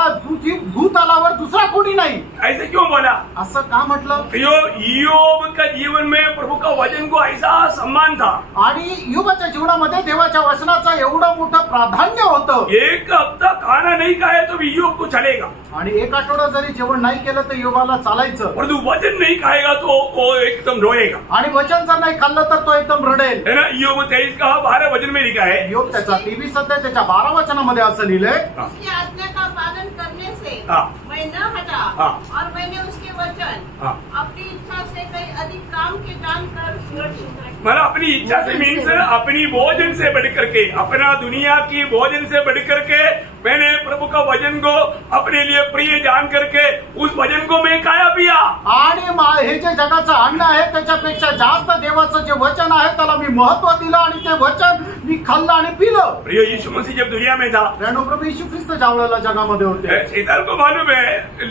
भूतलावर दुसरा कोणी नाही. ऐसे क्यों बोला? असं का म्हटलं? ईयोब का जीवन में प्रभु का वचन को ऐसा सम्मान था. आणि युबाच्या जीवनामध्ये देवाच्या वचनाचं एवढं मोठं प्राधान्य होतं. एक हफ्ता खाना नहीं खाया तो भी ईयोब को चलेगा. आणि एक आठवडा जरी जेवण नाही केलं तर योबाला चालायचं. परंतु वचन नहीं खाएगा तो वो एकदम रोएगा. आणि वचन जर नाही खाल्लं तर तो एकदम रडेल. है ना? ईयोब 23 का 12 वचन में लिखा है. योग त्याचा 23 अध्याय त्याच्या 12 वचनामध्ये असं लिहिलंय, उसकी आज्ञा का पालन करने से हाँ. मैं न हटा हाँ. और मैंने उसके वचन हाँ. अपनी इच्छा से कई अधिक काम के जानकर सुरक्षित रखे. मतलब अपनी इच्छा से मीन्स अपनी भोजन से बढ़ करके, अपना दुनिया की भोजन से बढ़ करके मैंने प्रभु का वचन को अपने लिए प्रिय जान करके उस वचन को मैं खाया पिया. आणि हे जे जगाचं अन्न आहे त्याच्यापेक्षा जास्त देवाचं जे वचन आहे त्याला मी महत्व दिलं आणि ते वचन मी खाल्लं आणि पिलं. प्रिय यीशु मसीह जब दुनिया में था, प्रेरणो प्रभू येशू ख्रिस्त ज्या वेळेला जगामध्ये होते, शैतान को मालूम है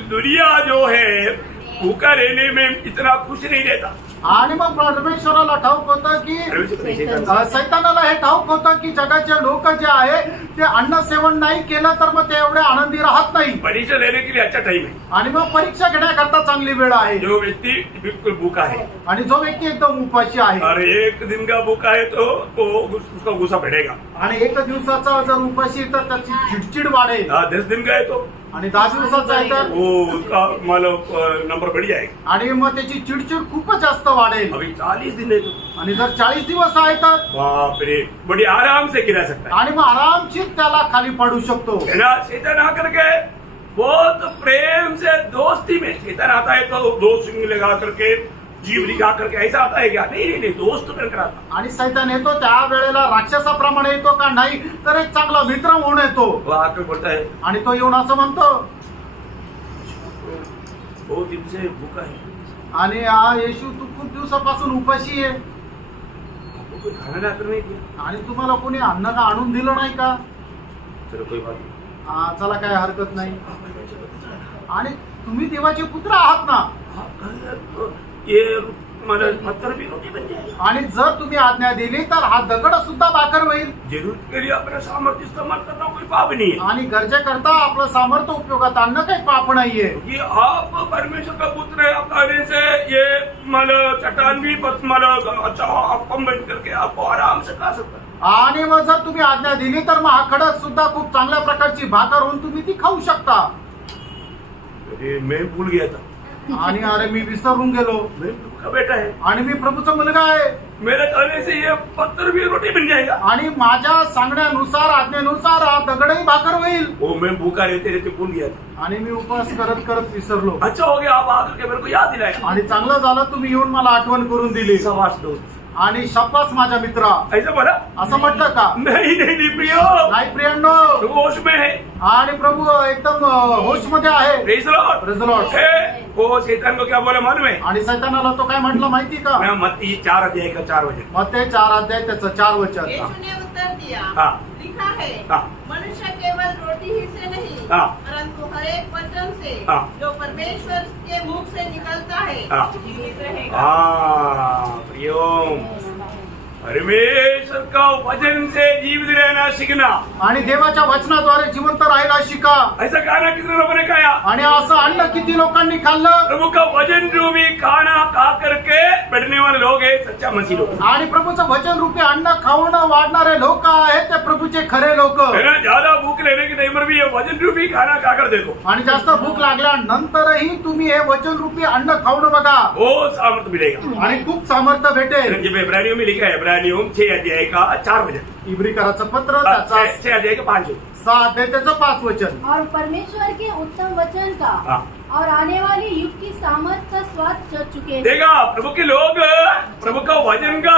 दुनिया जो है भूखा रहने में इतना खुश नहीं रहता. आणि मग परमेश्वराला ठाऊक होतं की सैतानाला हे ठाऊक होतं की जगाचे लोक जे आहे ते अन्न सेवन नाही केलं तर मग ते एवढे आनंदी राहत नाही. परीक्षा लेने के लिए अच्छा टाइम है. आणि मग परीक्षा घेण्याकरता चांगली वेळ आहे. जो व्यक्ति बिल्कुल भूखा है आणि जो व्यक्ती एकदम उपाशी आहे और एक दिन का भूखा है तो उसका गुस्सा बढ़ेगा. आणि एक दिवसाचा जर उपाशी तर त्याची चिडचिड वाढेल. 10 दिन का है तो आणि 10 दिवसाचा आहे तर वो उसका मतलब नंबर बढ़ जाएगा. आणि मग त्याची चिडचिड खूपच जास्त वाढेल. अभी 40 दिन है तो आणि जर 40 दिवस आहे तर बाप रे बड़ी आराम से गिरा सकता है. आणि मग आरामशीर त्याला खाली पाडू शकतो. है ना? शैतान आकर के बहुत प्रेम से दोस्ती में शैतान आता है तो दो सिंग लगा करके जीव निकाह करके ऐसा आता है क्या? नहीं नहीं नहीं, दोस्त बनकर आता. आणि सैतान येतो त्या वेळेला राक्षसाप्रमाणे येतो का? नाही तर एक चांगला मित्र म्हणून येतो. वो आकर बोलता है आणि तो येऊन असं म्हणतो, बहुत दिन से भूखा है, आणि हा येशू तू खूप दिवसापासून उपाशी आहे आपको कोई खाना लाकर नहीं दिया. आणि तुम्हाला कोणी अन्न का आणून दिलं नाही का? चलो कोई बात नहीं. चला काय हरकत नाही. आणि तुम्ही देवाचे पुत्र आहात ना. ये मतलब पत्थर भी रोटी बन जाएगी. आणि जर तुम्ही आज्ञा दिली तर हा दगड सुद्धा भाकर होईल. जरूरत के लिए अपना सामर्थ्य इस्तेमाल करना कोई पाप नहीं है. आणि गरजेकरता आपलं सामर्थ्य उपयोगात आणणं काही पाप नाहीये. ये आप परमेश्वर का पुत्र है, आप आने से ये मतलब चट्टान भी मतलब अच्छा अप्पम बन करके आपको आराम से खा सकता है. आणि मग जर तुम्ही आज्ञा दिली तर मग हा खडक सुद्धा खूप चांगल्या प्रकारची भाकर होऊन तुम्ही ती खाऊ शकता. अरे मैं भूल गया था. आणि अरे मी विसरून गेलो. मैं प्रभु का बेटा है. आणि मी प्रभूचा मुलगा आहे. मेरे कहने से ये पत्थर भी रोटी बन जाएगा. आणि माझ्या सांगण्यानुसार आज्ञेनुसार हा दगडही भाकर होईल. वो मैं भूखा रहते रहते भूल गया था. आणि मी उपवास करत करत विसरलो. अच्छा हो गया आप आकर के मेरे को याद दिलाया. आणि चांगलं झालं तुम्ही येऊन मला आठवण करून दिली. शाबाश दोस्त. आणि शब्बास माझ्या मित्रा, ऐसा बोला? असं म्हटलं का? नहीं नहीं नहीं प्रियो, नाही प्रियांनो. तो होश में है. आणि प्रभू एकदम होश मध्ये आहे. Praise the Lord. Praise the Lord. हे, वो शैतान को क्या बोला मालूम है? आणि सैतानाला तो काय म्हटलं माहिती का? मैं मत्ती 4 अध्याय का 4 वचन. मत्ते 4 अध्याय त्याचं 4 वचन. यीशु ने उत्तर दिया, हाँ. लिखा है, हाँ. मनुष्य केवल रोटी ही से नहीं हाँ. परंतु हर एक वचन से हाँ. जो परमेश्वर के मुख से निकलता है हाँ. जीवित रहेगा. हाँ प्रियो, परमेश्वर का वचन से जीवित रहना सीखना. आणि देवाच्या वचनाद्वारे जिवंत राहायला शिका. ऐसा खाना कितने लोगों ने खाया? आणि असं अन्न किती लोकांनी खाल्लं? प्रभु का वचन जो भी खाना खा करके बैठने वाले लोग है सच्चा मसीह लोग. आणि प्रभूचं वचन रूपी अन्न खाऊन वाढणारे लोक आहेत ते प्रभूचे खरे लोक. है ना? ज्यादा भूख लेने के टाइम पर भी ये वचन रूपी खाना खाकर देखो. आणि जास्त भूक लागल्यानंतरही तुम्ही हे वचन रूपी अन्न खाऊन बघा. वो सामर्थ मिलेगा. आणि खूप सामर्थ्य भेटेल. जब इब्रानियों में लिखा है, इब्रानियों 6 अध्याय का 4 वचन. इब्रिकराचं पत्र त्याचा 6 अध्याय का 5 वचन. 6 अध्याय त्याचं 5 वचन. और परमेश्वर के उत्तम वचन का हाँ. और आने वाले युग की सामर्थ का स्वाद चख चुके हैं। देखा प्रभु के लोग प्रभु का वचन का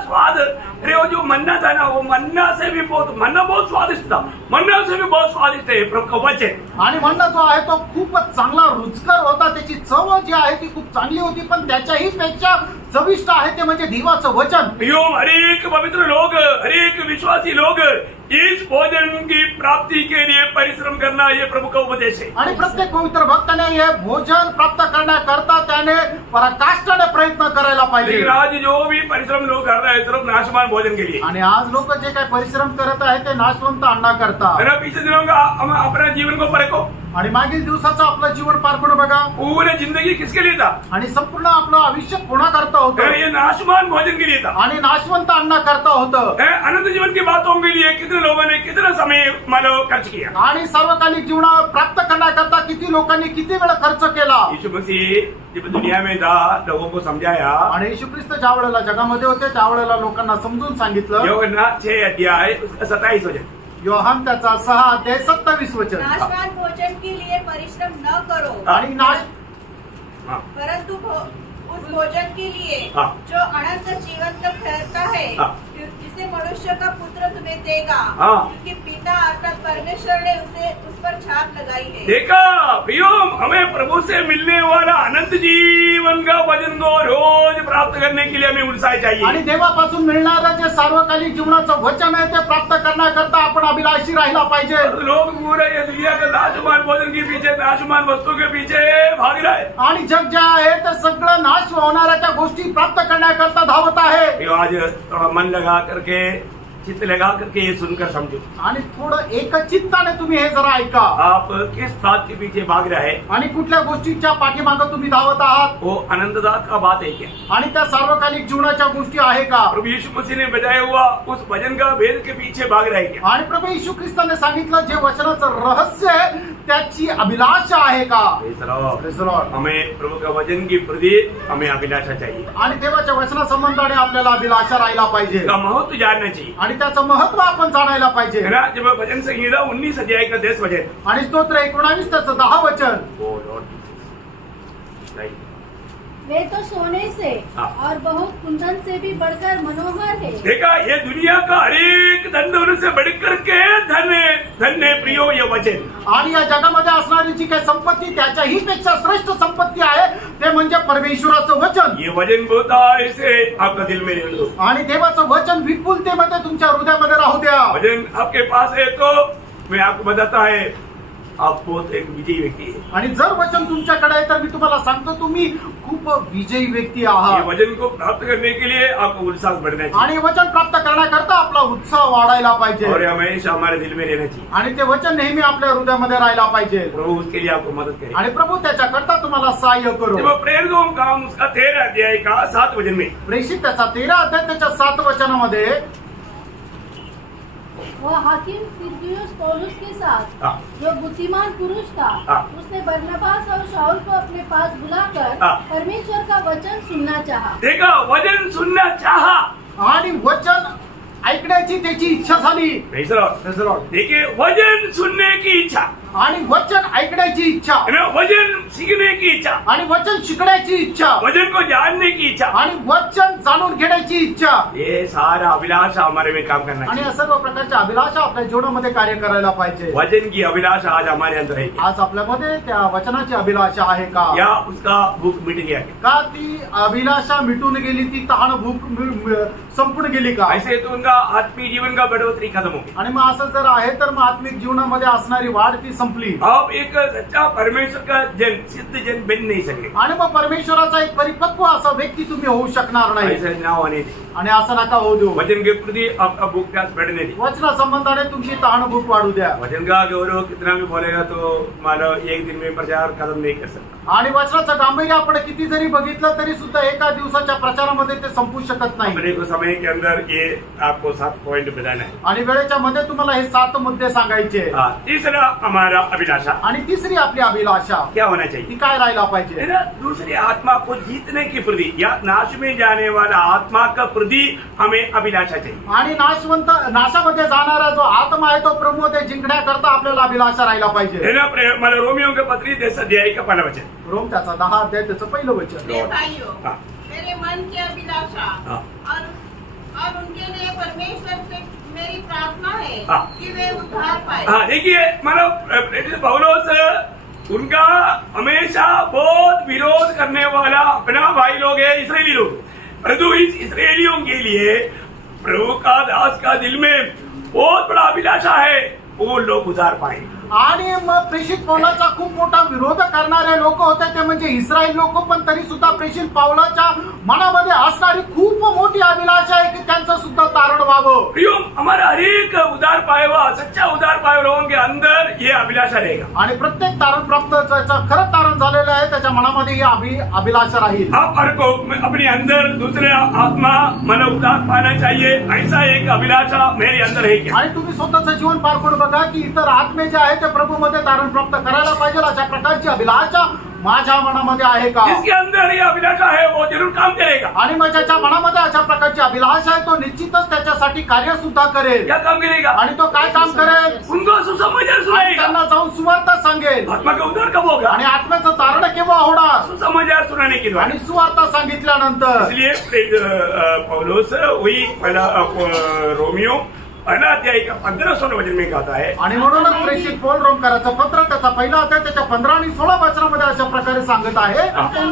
स्वाद अरे वो जो मन्ना था ना, वो मन्ना से भी मन्ना बहुत स्वादिष्ट था. मन्ना से भी बहुत स्वादिष्ट है प्रभु का वचन. आणि मन्ना जो आहे तो खूपच चांगला रुचकर होता. त्याची चव जी आहे ती खूप चांगली होती. पण त्याच्याही पेक्षा चविष्ट आहे ते म्हणजे देवाचं वचन. हरेक पवित्र लोग, हरेक विश्वासी लोग इस भोजन की प्राप्ति के लिए परिश्रम करना ये प्रभु का उपदेश है। आणि प्रत्येक पवित्र भक्ताने हे भोजन प्राप्त करण्याकरता त्याने पराकाष्ठाने प्रयत्न करायला पाहिजे. लेकिन आज जो भी परिश्रम लोग कर रहे हैं सिर्फ नाशवान भोजन के लिए, आणि आज लोक जे काही परिश्रम करत आहेत ते नाशवंत अन्ना करता. मेरा पीछे दिनों का हम अपना जीवन को परखो, आणि मागील दिवसाचं आपलं जीवन पारखून बघा. पूरे जिंदगी किसके लिए था? आणि संपूर्ण आपलं आयुष्य कोणाकरता होतं? ये नाशवान भोजन के लिए था। आणि नाशवंत अन्ना करता होतं. अनंत जीवन की बातों के लिए कितने लोगों ने कितना समय मानो खर्च किया। आणि सार्वकालिक जीवन प्राप्त करण्याकरता किती लोकांनी किती वेळ खर्च केला. यीशु मसीह जब दुनिया में था लोगों को समझाया, आणि येशू ख्रिस्त ज्या वेळेला जगामध्ये होते त्यावेळेला लोकांना समजून सांगितलं. योहन्ना 6 अध्याय 27 वचन, योहान त्याचा 6 अध्याय 27 वचन. नाशवान भोजन के लिए परिश्रम न करो, आणि नाश परंतु उस भोजन के लिए हाँ। जो अनंत जीवन तक ठहरता है, हाँ। जिसे मनुष्य का पुत्र तुम्हें देगा, हाँ। क्योंकि पिता अर्थात परमेश्वर ने उसे उस पर छाप लगाई है। देखा प्रियो, हमें प्रभु से मिलने वाला अनंत जीवन का वचन को रोज प्राप्त करने के लिए हमें उत्साह चाहिए। आणि देवापासून मिळणारं जे सार्वकालिक जीवनाचं वचन आहे ते प्राप्त करण्याकरता आपण अभिलाषी राहिला पाहिजे. लोग पूरे ये दुनिया के नाशवान भोजन के पीछे, नाशवान वस्तु के पीछे भाग रहा है। आणि जग जे आहे ते सगळं नाश होणाऱ्या त्या गोष्टी प्राप्त करण्याकरता धावत आहे. आज थोड़ा मन लगा करके, चित्त लगा करके ये सुनकर समझो, आणि थोडं एकचित्ताने तुम्ही हे जरा ऐका. आप किस बात के पीछे भाग रहे हैं? आणि कुठल्या गोष्टीच्या पाठीमागं तुम्ही धावत आहात? वो अनंतता का बात है क्या? आणि त्या सार्वकालिक जीवनाच्या गोष्टी आहे का? प्रभु यीशु मसीह ने बताया हुआ उस भजन का भेद के पीछे भाग रहे हैं क्या? आणि प्रभू येशू ख्रिस्ताने सांगितलं जे वचनाचं रहस्य आहे त्याची अभिलाषा आहे का? Praise the Lord. Praise the Lord. हमें प्रभु का वचन की प्रति हमें अभिलाषा चाहिए, आणि देवाच्या वचनासंबंधाने आपल्याला अभिलाषा राहिला पाहिजे. का महत्व जानना चाहिए, आणि त्याचं महत्व आपण जाणायला पाहिजे. है ना? जब भजन संहिता 19 अध्याय का 10 वचन, आणि स्तोत्र 19 त्याचं 10 वचन. ओ लॉर्ड जीसस, राइट, वे तो सोने से हाँ। और बहुत कुंदन से भी बढ़कर मनोहर है। देखा, ये दुनिया का हर एक धन से बढ़कर के धन्य प्रियो ये वचन। आणि या जगामध्ये असणारी जी काही संपत्ती त्याच्याही पेक्षा श्रेष्ठ संपत्ती आहे ते म्हणजे परमेश्वराचं वचन. ये वचन बोलता है, इसे आपका दिल में रहने दो। आणि देवाचं वचन विपुलतेमध्ये तुमच्या हृदयामध्ये राहू द्या. वचन आपके पास है तो मैं आपको बताता है आप बहुत एक विजयी व्यक्ति है। आणि जर वचन तुमच्याकडे आहे तर मी तुम्हाला सांगतो तुम्ही खूप विजयी व्यक्ती ये आहात. वचन को प्राप्त करने के लिए आपको उत्साह बढ़ना चाहिए आणि वचन प्राप्त करण्याकरता आपला उत्साह वाढायला पाहिजे. और ये हमेशा हमारे दिल में रहना चाहिए। आणि ते वचन नेहमी आपल्या हृदयामध्ये राहायला पाहिजे. प्रभु उसके लिए आपको मदद करे। आणि प्रभू त्याच्याकरता तुम्हाला सहाय्य करो. जब प्रेरितों का काम उसका 13 अध्याय का 7 वचन में, प्रेषित त्याचा 13 अध्याय त्याच्या 7 वचनामध्ये वह हाकिम सिरगियुस पौलुस के साथ हाँ। जो बुद्धिमान पुरुष था, हाँ। उसने बरनबास और शाऊल को अपने पास बुलाकर हाँ। परमेश्वर का वचन सुनना चाहा। देखा, वचन सुनना चाहा, आणि वचन ऐकण्याची त्याची इच्छा झाली. Praise the Lord. Praise the Lord. देखिए, वचन सुनने की इच्छा, आणि वचन ऐकण्याची इच्छा, है ना? वचन सीखने की इच्छा, आणि वचन शिकण्याची इच्छा, वचन को जानने की इच्छा, आणि वचन जाणून घेण्याची इच्छा, ये सारा अभिलाषा हमारे में काम करना आणि चाहिए। या सर्व प्रकारच्या अभिलाषा आपल्या जीवनामध्ये कार्य करायला पाहिजे. वचन की अभिलाषा आज हमारे अंदर है क्या? आज आपल्यामध्ये त्या वचनाची अभिलाषा आहे का? या उसका भूख मिट गया क्या? का ती अभिलाषा मिटून गेली, ती तहान भूक संपून गेली का? ऐसे तो उनका आत्मीय जीवन का बढ़ोतरी खत्म हो गई। आणि मग असं जर आहे तर मग आत्मिक जीवनामध्ये असणारी वाढ ती संपली. आप एक सच्चा परमेश्वर का जन, सिद्ध जन बन नहीं सके। आणि मग परमेश्वराचा एक परिपक्व असा व्यक्ती तुम्ही होऊ शकणार नाही. ऐसे ना होने दे। आणि असं नका होऊ देऊ. वचन के प्रति आपका भूख प्यास बढ़ने दे। वचना संबंधाने तुमची तहान भूक वाढू द्या. वचन का गौरव कितना भी बोलेगा तो मानो एक दिन में प्रचार खत्म नहीं कर सकता। आणि वचनाचं गांभीर्य आपण किती जरी बघितलं तरी सुद्धा एका दिवसाच्या प्रचारामध्ये ते संपू शकत नाही. अपने को समय के अंदर ये आपको 7 पॉइंट बताना है। आणि वेळेच्या मध्ये तुम्हाला हे 7 मुद्दे सांगायचे. हाँ, तीसरा हमारा अभिलाषा आणि तिसरी आपली अभिलाषा क्या होना ती चाहिए? काय राहायला है पाहिजे? ना? दूसरी आत्मा को जीतने की प्रति या नाश में जाने वाला आत्मा का प्रति हमें अभिलाषा चाहिए। आणि नाशामध्ये जाणारा जो आत्मा आहे तो प्रभू ते जिंकण्याकरता आपल्याला अभिलाषा राहायला पाहिजे. है ना? मला रोमियो के पत्री 10 अध्याय का 1 वचन। रोम त्याचा 10 अध्याय त्याचं पहिलं वचन. मेरे भाइयों, हाँ। मेरे मन की अभिलाषा हाँ। और उनके लिए परमेश्वर से मेरी प्रार्थना है हाँ। कि वे उद्धार पाए। हाँ, देखिए, मतलब पौलुस उनका हमेशा बहुत विरोध करने वाला अपना भाई लोग है, इसराइली लोग। परंतु इस इसराइलियों के लिए प्रभु का दास का दिल में बहुत बड़ा अभिलाषा है, वो लोग उधार पाएंगे। आणि मग प्रेषित पौलाचा खूप मोठा विरोध करणारे लोक होते, ते म्हणजे इस्रायल लोक. पण तरी सुद्धा प्रेषित पौलाच्या मनामध्ये असणारी खूप मोठी अभिलाषा आहे की त्यांचं सुद्धा तारण व्हावं. प्रियो, हमारा हर एक उधार पाए हुआ, सच्चा उधार पाए हुए लोगों के अंदर ये अभिलाषा रहेगा। आणि प्रत्येक तारण प्राप्त ज्याचं खरं तारण झालेलं आहे त्याच्या मनामध्ये ही अभिलाषा राहील. आप हर को अपने अंदर दूसरे आत्मा मन उधार पाना चाहिए, ऐसा एक अभिलाषा मेरे अंदर है क्या? आणि तुम्ही स्वतःचं जीवन पार करून बघा की इतर आत्मे जे आहेत ते प्रभूमध्ये तारण प्राप्त करायला पाहिजे, अशा प्रकारची अभिलाषा माझ्या मनामध्ये आहे का? जिसके अंदर ये अभिलाषा है वो जरूर काम करेगा। आणि मग ज्याच्या मनामध्ये अशा प्रकारची अभिलाषा आहे तो निश्चितच त्याच्यासाठी कार्य सुद्धा करेल. क्या काम करेगा? आणि तो काय काम करेल? उनको सुसमाचार आणि सुनाएगा। त्यांना जाऊन सुवार्ता सांगेल. आत्मा का उद्धार कब होगा? आणि आत्म्याचं तारण केव्हा होणार? सुसमाचार सुनाने के द्वारा। आणि सुवार्ता सांगितल्यानंतर. इसलिए पौलुस वही पहला रोमियो पहला अध्याय का 15 वचन में कहता है, आणि म्हणूनच प्रेषित पौल रोमकराचं पत्र त्याचा पहिला अध्याय त्याच्या 15 आणि 16 वचनामध्ये अशा प्रकारे सांगत आहे. तो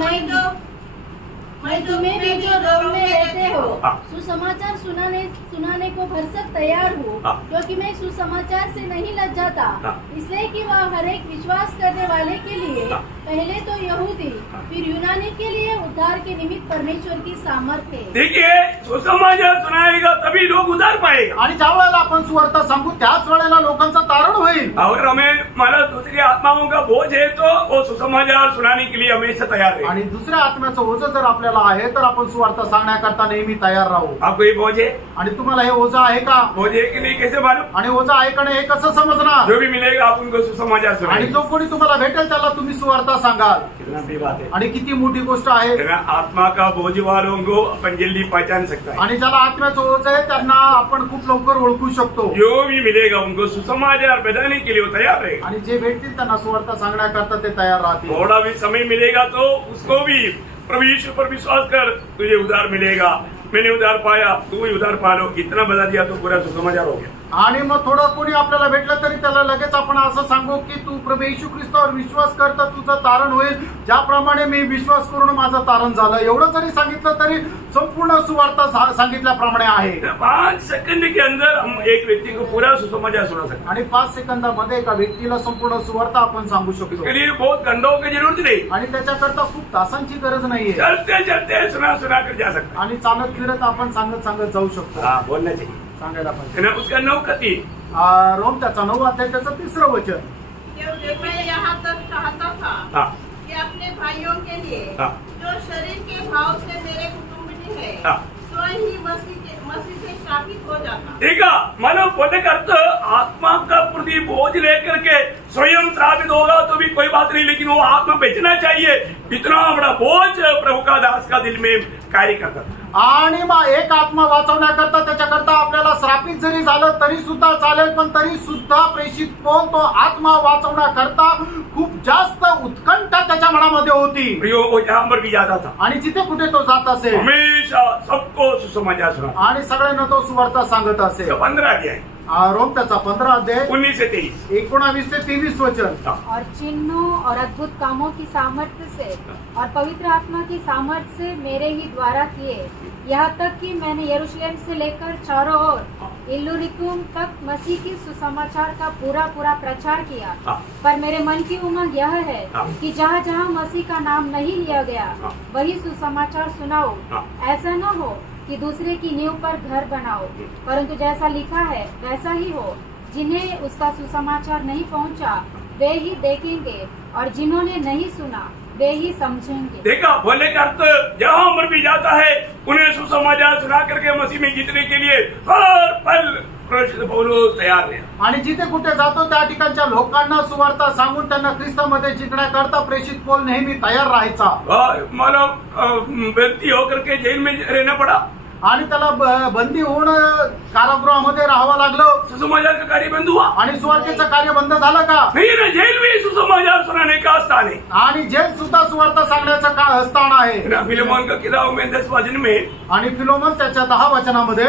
मैं तुम्हें भी जो रोम में रहते हो हाँ। सुसमाचार सुनाने को भरसक तैयार हूँ, हाँ। क्योंकि मैं सुसमाचार से नहीं लज्जाता, हाँ। इसलिए कि वह हर एक विश्वास करने वाले के लिए हाँ। पहले तो यहूदी फिर यूनानी के लिए उद्धार के निमित्त परमेश्वर की सामर्थ्य है. देखिए सुसमाचार सुनाएगा तभी लोग उद्धार पाएगा। आणि ज्या वेळेला आपण सुवार्ता सांगू त्याच वेळेला लोकांचं तारण होईल. अगर हमें माना दूसरी आत्माओं का बोझ है तो वो सुसमाचार सुनाने के लिए हमेशा तैयार है। आणि दुसऱ्या आत्म्याचं ओझं जर आपल्याला आहे तर आपण सुवार्ता सांगण्याकरता नेहमी तयार राहू. आपको ये बोझ है? आणि तुम्हाला हे ओझं आहे का? बोझ है कि नहीं कैसे मालूम? आणि ओझं आहे का नाही हे कसं समजणार? जो भी मिलेगा आप उनको सुसमाचार आणि सुनाएंगे। जो कोणी तुम्हाला भेटेल त्याला तुम्ही सुवार्ता सांगाल. कितना बड़ी बात है। आणि किती मोठी गोष्ट आहे. तेरा आत्मा का बोझ वालों को अपन जल्दी पहचान सकता है। आणि ज्याला आत्म्याचं ओझं आहे त्यांना आपण खूप लवकर ओळखू शकतो. जो भी मिलेगा उनको सुसमाचार बताने के लिए वो तैयार रहेगा। आणि जे भेटतील त्यांना सुवार्ता सांगण्याकरता ते तयार राहतील. थोड़ा भी समय मिलेगा तो उसको भी प्रभु यीशु पर विश्वास कर, तुझे उधार मिलेगा। मैंने उधार पाया, तू भी उधार पा लो। इतना बता दिया तो पूरा सुसमाचार हो गया। आणि मग थोडं कोणी आपल्याला भेटलं तरी त्याला लगेच आपण असं सांगू की तू प्रभू येशू ख्रिस्तावर विश्वास करता तुझं तारण होईल, ज्याप्रमाणे मी विश्वास करून माझं तारण झालं. एवढं जरी सांगितलं तरी संपूर्ण सुवार्ता सांगितल्याप्रमाणे आहे. 5 सेकंड के अंदर हम एक व्यक्ति को पूरा सुसमाचार सुना सकते हैं। आणि 5 सेकंदामध्ये एका व्यक्तीला संपूर्ण सुवार्ता आपण सांगू शकतो. इसके लिए बहुत घंटों की जरूरत नहीं, आणि त्याच्याकरता खूप तासांची गरज नाहीये. चलते चलते सुना सुना कर जा सकता आणि चालत फिरत आपण सांगत सांगत जाऊ शकतो. है। हाँ, बोलना चाहिए। सांगायला पाहिजे. है ना? उसका 9 का 3। रोम त्याचा 9 अध्याय त्याचं 3रं वचन. मैं यहाँ तक चाहता था हाँ, कि अपने भाइयों के लिए हाँ। जो शरीर के भाव से मेरे कुटुंबी है हाँ। स्वयं ही मसीह से शापित हो जाता। देखा मानो बोलने का अर्थ आत्मा का प्रति बोझ लेकर के स्वयं श्रापित होगा तो भी कोई बात नहीं, लेकिन वो आत्मा बेचना चाहिए। इतना बड़ा बोझ प्रभु का दास का दिल में कार्य करता था। आणि मग एक आत्मा वाचवण्याकरता त्याच्याकरता आपल्याला श्रापित जरी झालं तरी सुद्धा चालेल, पण तरी सुद्धा प्रेषित पौल तो आत्मा वाचवण्याकरता खूप जास्त उत्कंठा त्याच्या मनामध्ये होती. प्रियो वो जहाँ पर भी जाता था आणि जिथे कुठे तो जात असेल हमेशा सबको सुसमाचार सुना। आणि सगळ्यांना तो सुवार्ता सांगत असेल. 15 अध्याय रोम त्याचा 15 अध्याय 19 से 23। 19 ते 23 वचन. और चिन्हों और अद्भुत कामों की सामर्थ्य से और पवित्र आत्मा की सामर्थ्य से मेरे ही द्वारा किए, यहाँ तक कि मैंने यरूशलेम से लेकर चारों ओर इल्लुरिकुम तक मसीह की सुसमाचार का पूरा प्रचार किया। पर मेरे मन की उमंग यह है कि जहाँ जहाँ मसीह का नाम नहीं लिया गया वही सुसमाचार सुनाओ। ऐसा न हो कि दूसरे की नींव पर घर बनाओ, परंतु जैसा लिखा है वैसा ही हो। जिन्हें उसका सुसमाचार नहीं पहुंचा वे ही देखेंगे, और जिन्होंने नहीं सुना वे ही समझेंगे। देखा बोलने का अर्थ जहाँ पर भी जाता है उन्हें सुसमाचार सुना करके मसीह में जीतने के लिए हर पल पौलुस तैयार है। आणि जिथे कुठे जातो त्या ठिकाणच्या लोकांना सुवार्ता सांगून त्यांना ख्रिस्तामध्ये जिंकण्याकरता प्रेषित पौल नेहमी तयार राहायचा. मतलब व्यक्ति होकर के जेल में रहना पड़ा आणि त्याला बंदी होऊन कारागृहामध्ये राहावं लागलं. सुसमाचार का कार्य बंद हुआ आणि सुवार्तेचं कार्य बंद झालं का? नहीं ना, जेल में सुसमाचार सुनाने का स्थान है। आणि जेल सुद्धा सुवार्ता सांगण्याचं स्थान आहे. फिलेमोन का किताब में 10 वचन में आणि फिलोमन त्याच्या 10 वचनामध्ये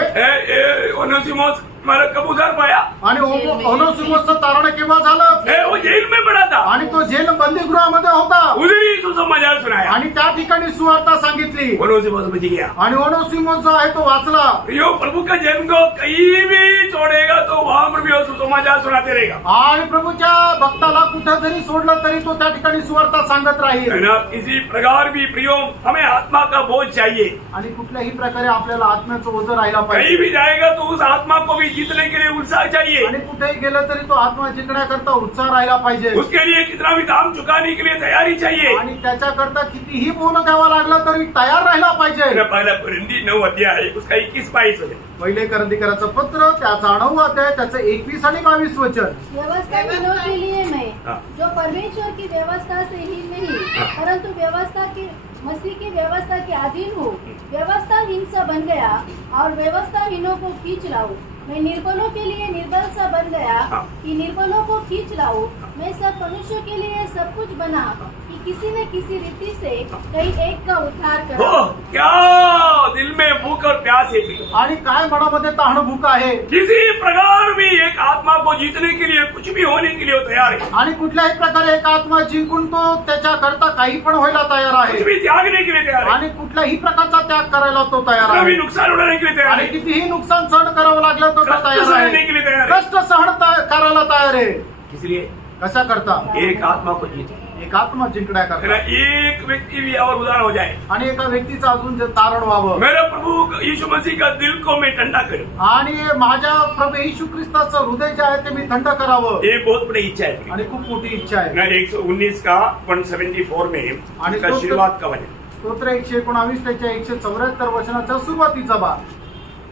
ओनेसिमोस मारा कब उधार पाया आणि ओनेसिमोसचं तारण केव्हा झालं? वो जेल में पड़ा था, आणि तो जेल बंदीगृहामध्ये होता. उधर ही सुसमाचार सुसमाचार सुनाया आणि त्या ठिकाणी सुवार्ता सांगितली ओनेसिमुस बच गया। आणि ओनेसिमुस जो आहे तो वाचला। प्रियो, प्रभु का जन को कहीं भी छोड़ेगा तो वहां पर भी वो सुसमाचार सुनाते रहेगा। आणि प्रभूच्या भक्ताला कुठं जरी सोडलं तरी तो त्या ठिकाणी सुवार्ता सांगत राहील। है ना, किसी प्रकार भी प्रियो हमें आत्मा का बोझ चाहिए। आणि कुठल्याही प्रकारे आपल्याला आत्म्याचं ओझं राहिला कहीं पाहिजे। भी जाएगा तो उस आत्मा को भी जीतने के लिए उत्साह चाहिए। आणि कुठेही गेलं तरी तो आत्मा जिंकण्याकरता उत्साह राहिला पाहिजे। उसके लिए कितना भी दाम चुकाने के लिए तैयारी चाहिए। आणि त्याच्याकरता कितीही बोल द्यावं लागलं तरी तयार राहिला पाहिजे। मेरा पहला कुरिन्दी 9 अध्याय उसका 21-22 है। पहिले करंदीकराचं पत्र त्याचा 9 अध्याय त्याचं 21 आणि 22 वचन। व्यवस्थाहीनों के लिए मैं हाँ। जो परमेश्वर की व्यवस्था से ही नहीं परंतु व्यवस्था की मसीह की व्यवस्था के अधीन हूँ, व्यवस्थाहीन सा बन गया और व्यवस्थाहीनों को खींच लाऊं। मैं निर्बलों के लिए निर्बल सा बन गया कि निर्बलों को खींच लाऊं। मैं सब मनुष्य के लिए सब कुछ बना कि किसी न किसी रीति से कहीं एक का उद्धार करो। ओह, क्या दिल में भूख और प्यास है प्रियो। आणि काय मनामध्ये तहानभूक आहे। किसी प्रकार भी एक आत्मा को जीतने के लिए कुछ भी होने के लिए वो तैयार है। आणि कुठल्याही प्रकारे एक आत्मा जिंकून तो त्याच्याकरता काही पण व्हायला तयार कुछ आहे। भी त्यागने के लिए तैयार है। आणि कुठल्याही प्रकारचा त्याग करायला तो तयार कितना भी आहे। नुकसान उठाने के लिए तैयार आणि है। कितीही नुकसान सहन करावं लागलं तो कष्ट तयार सहने आहे। के लिए तैयार है। कष्ट सहन करायला तयार आहे। इसलिए कशा करता एक आत्मा को जीते, एक आत्मा है ना, जिंकण्याकरता एक व्यक्ति भी और उदार हो जाए। आणि एका व्यक्तीचं अजून जे तारण व्हावं मेरा प्रभु यीशु मसीह का दिल को मैं ठंडा करूं, आणि माझ्या प्रभू येशू ख्रिस्ताचं हृदय जे आहे ते मी थंड करावं ये बहुत बड़ी इच्छा है। आणि खूप मोठी इच्छा आहे। मैं 119 का 174 में आणि उसका शुरुआत का वचन। स्तोत्र 119 त्याच्या 174 वचनाचा सुरुवातीचा भाग।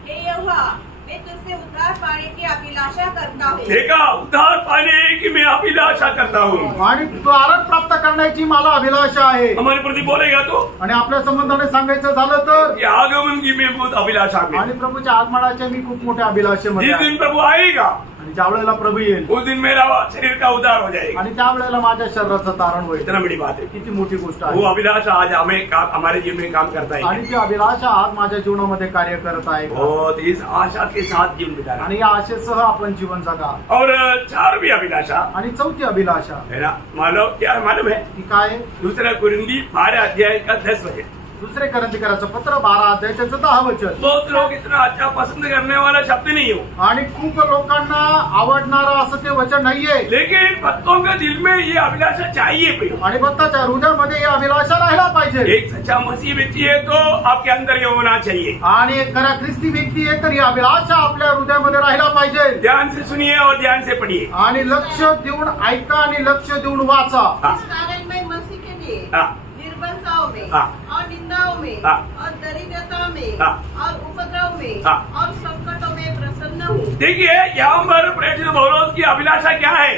हे यहोवा, मैं तुझसे उद्धार पाने की अभिलाषा करता हूँ। देखा, उद्धार पाने की मैं अभिलाषा करता हूँ। आणि तारण प्राप्त करण्याची मला अभिलाषा आहे। हमारे प्रति बोलेगा तो आणि आपल्या संबंधाने सांगायचं झालं तर ये आगमन की मैं बहुत अभिलाषा में। आणि प्रभूच्या आगमनाच्या मी खूप मोठ्या अभिलाषेमध्ये जिस आहे। दिन प्रभु आएगा आणि ज्या वेळेला प्रभू येईल उस दिन मेरा शरीर का उद्धार हो जाएगा। आणि त्या वेळेला माझ्या शरीराचं तारण होईल। इतना बड़ी बात है। किती मोठी गोष्ट वो आहे। अभिलाषा आज हमें हमारे जीवन में काम करता है। आणि ती अभिलाषा आज माझ्या जीवनामध्ये कार्य करत आहे। बहुत इस आशा के साथ जीवन बिताना आणि या आशेसह आपण जीवन जगा। और 4वीं अभिलाषा आणि चौथी अभिलाषा है ना, मालूम क्या मालूम है? ती काय आहे? दूसरा कुरिन्दी 12 अध्याय का 10 वचन। दुसरे करंदीकराचं पत्र 12 अध्याय त्याचं 10 वचन। बहुत लोग इतना अच्छा पसंद करने वाला शब्द नहीं हो, आणि खूप लोकांना आवडणारं असं ते वचन नाहीये। लेकिन भक्तों के दिल में ये अभिलाषा चाहिए प्रियो। आणि भक्ताच्या हृदयामध्ये ही अभिलाषा राहिला पाहिजे। एक सच्चा मसीह व्यक्ति है तो आपके अंदर ये होना चाहिए। आणि एक खरा ख्रिस्ती व्यक्ती आहे तर ही अभिलाषा आपल्या हृदयामध्ये राहिला पाहिजे। ध्यान से सुनिए और ध्यान से पढ़िए। आणि लक्ष देऊन ऐका आणि लक्ष देऊन वाचा। इस कारण मैं मसीह के लिए हाँ। निर्बलताओं में हाँ। और निंदाओं में हाँ। और दरिद्रता में हाँ। और उपद्रव में हाँ। और संकटों में प्रसन्न हूँ। देखिए, यहाँ पर प्रेरित पौलुस की अभिलाषा क्या है?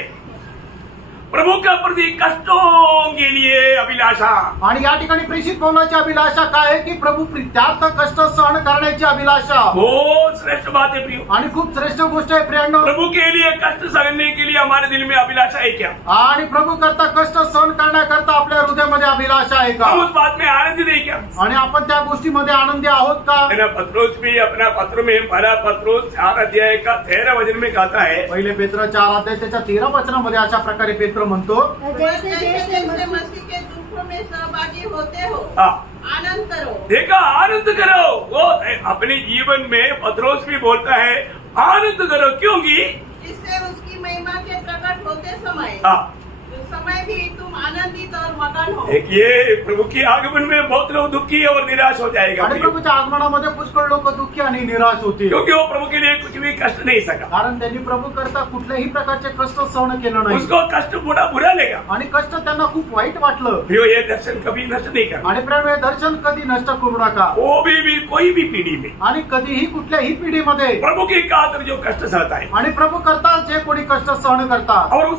प्रभु का प्रति कष्टों के लिए अभिलाषा। आणि या ठिकाणी प्रेषित पौलाची अभिलाषा काय आहे की प्रभू प्रित्यार्थ कष्ट सहन करण्याची अभिलाषा। बहुत श्रेष्ठ बात है प्रियो। आणि खूप श्रेष्ठ गोष्ट आहे प्रियांनो। प्रभु के लिए कष्ट सहने के लिए हमारे दिल में अभिलाषा है क्या? आणि प्रभू करता कष्ट सहन करण्याकरता आपल्या हृदयामध्ये अभिलाषा आहे का? हम उस बात में आनंदित है क्या? आणि आपण त्या गोष्टीमध्ये आनंदी आहोत का? है ना, पत्रोस भी अपना पत्र में पहला पत्रोस 4 अध्याय का 13 वचन में कहता है। पहिले पेत्र 4 अध्याय त्याच्या 13 वचनामध्ये अशा प्रकारे पेत्र म्हणतो, जैसे जैसे जैसे जैसे मसीह मसीह के दुखों में सहभागी होते हो हाँ। आनंद करो। देखा, आनंद करो। वो अपने जीवन में पत्रोस भी बोलता है आनंद करो, क्योंकि जिससे उसकी महिमा के प्रकट होते समय हाँ, समय भी तुम आनंदित और मगन हो। देखिए, प्रभु के आगमन में बहुत लोग दुखी और निराश हो जाएगा आणि प्रभूच्या आगमनामध्ये पुष्कळ लोक दुःखी आणि निराश होतील। क्योंकि वो प्रभु के लिए कुछ भी कष्ट नहीं सका। कारण त्यांनी प्रभू करता कुठल्याही प्रकारचे कष्ट सहन केलं नाही। उसको कष्ट बुरा लेगा। आणि कष्ट त्यांना खूप वाईट वाटलं। प्रियो, ये दर्शन कभी नष्ट नहीं करना। आणि प्रेम हे दर्शन कधी नष्ट करू नका। वो भी कोई भी पीढ़ी में आणि कधीही कुठल्याही पिढीमध्ये प्रभु की खातिर जो कष्ट सहता है आणि प्रभू करता जे कोणी कष्ट सहन करतात और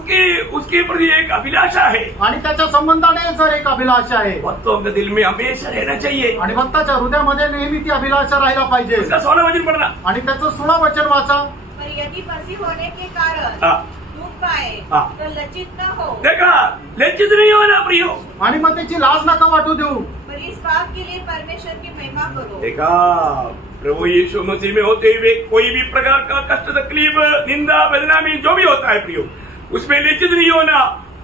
उसके प्रति एक अभिलाषा है, आणि त्याच्या संबंधाने जर एक अभिलाषा आहे भक्तों के दिल में हमेशा रहना चाहिए। आणि भक्ताच्या हृदयामध्ये नेहमी ती अभिलाषा राहायला पाहिजे। उसका 16 वचन पढ़ना। आणि त्याचं 16 वचन वाचा। पर यदि मसीह होने के कारण हाँ। दुख पाए हाँ। तो लज्जित न हो। देखा, लज्जित नहीं होना प्रियो। आणि मग त्याची लाज नका वाटू देऊ। पर इस बात के लिए परमेश्वर की महिमा करो। देखा, प्रभु यीशु मसीह में होते हुए कोई भी प्रकार का कष्ट, तकलीफ, निंदा, बदनामी जो भी होता है प्रियो, उसमें लज्जित नहीं होना,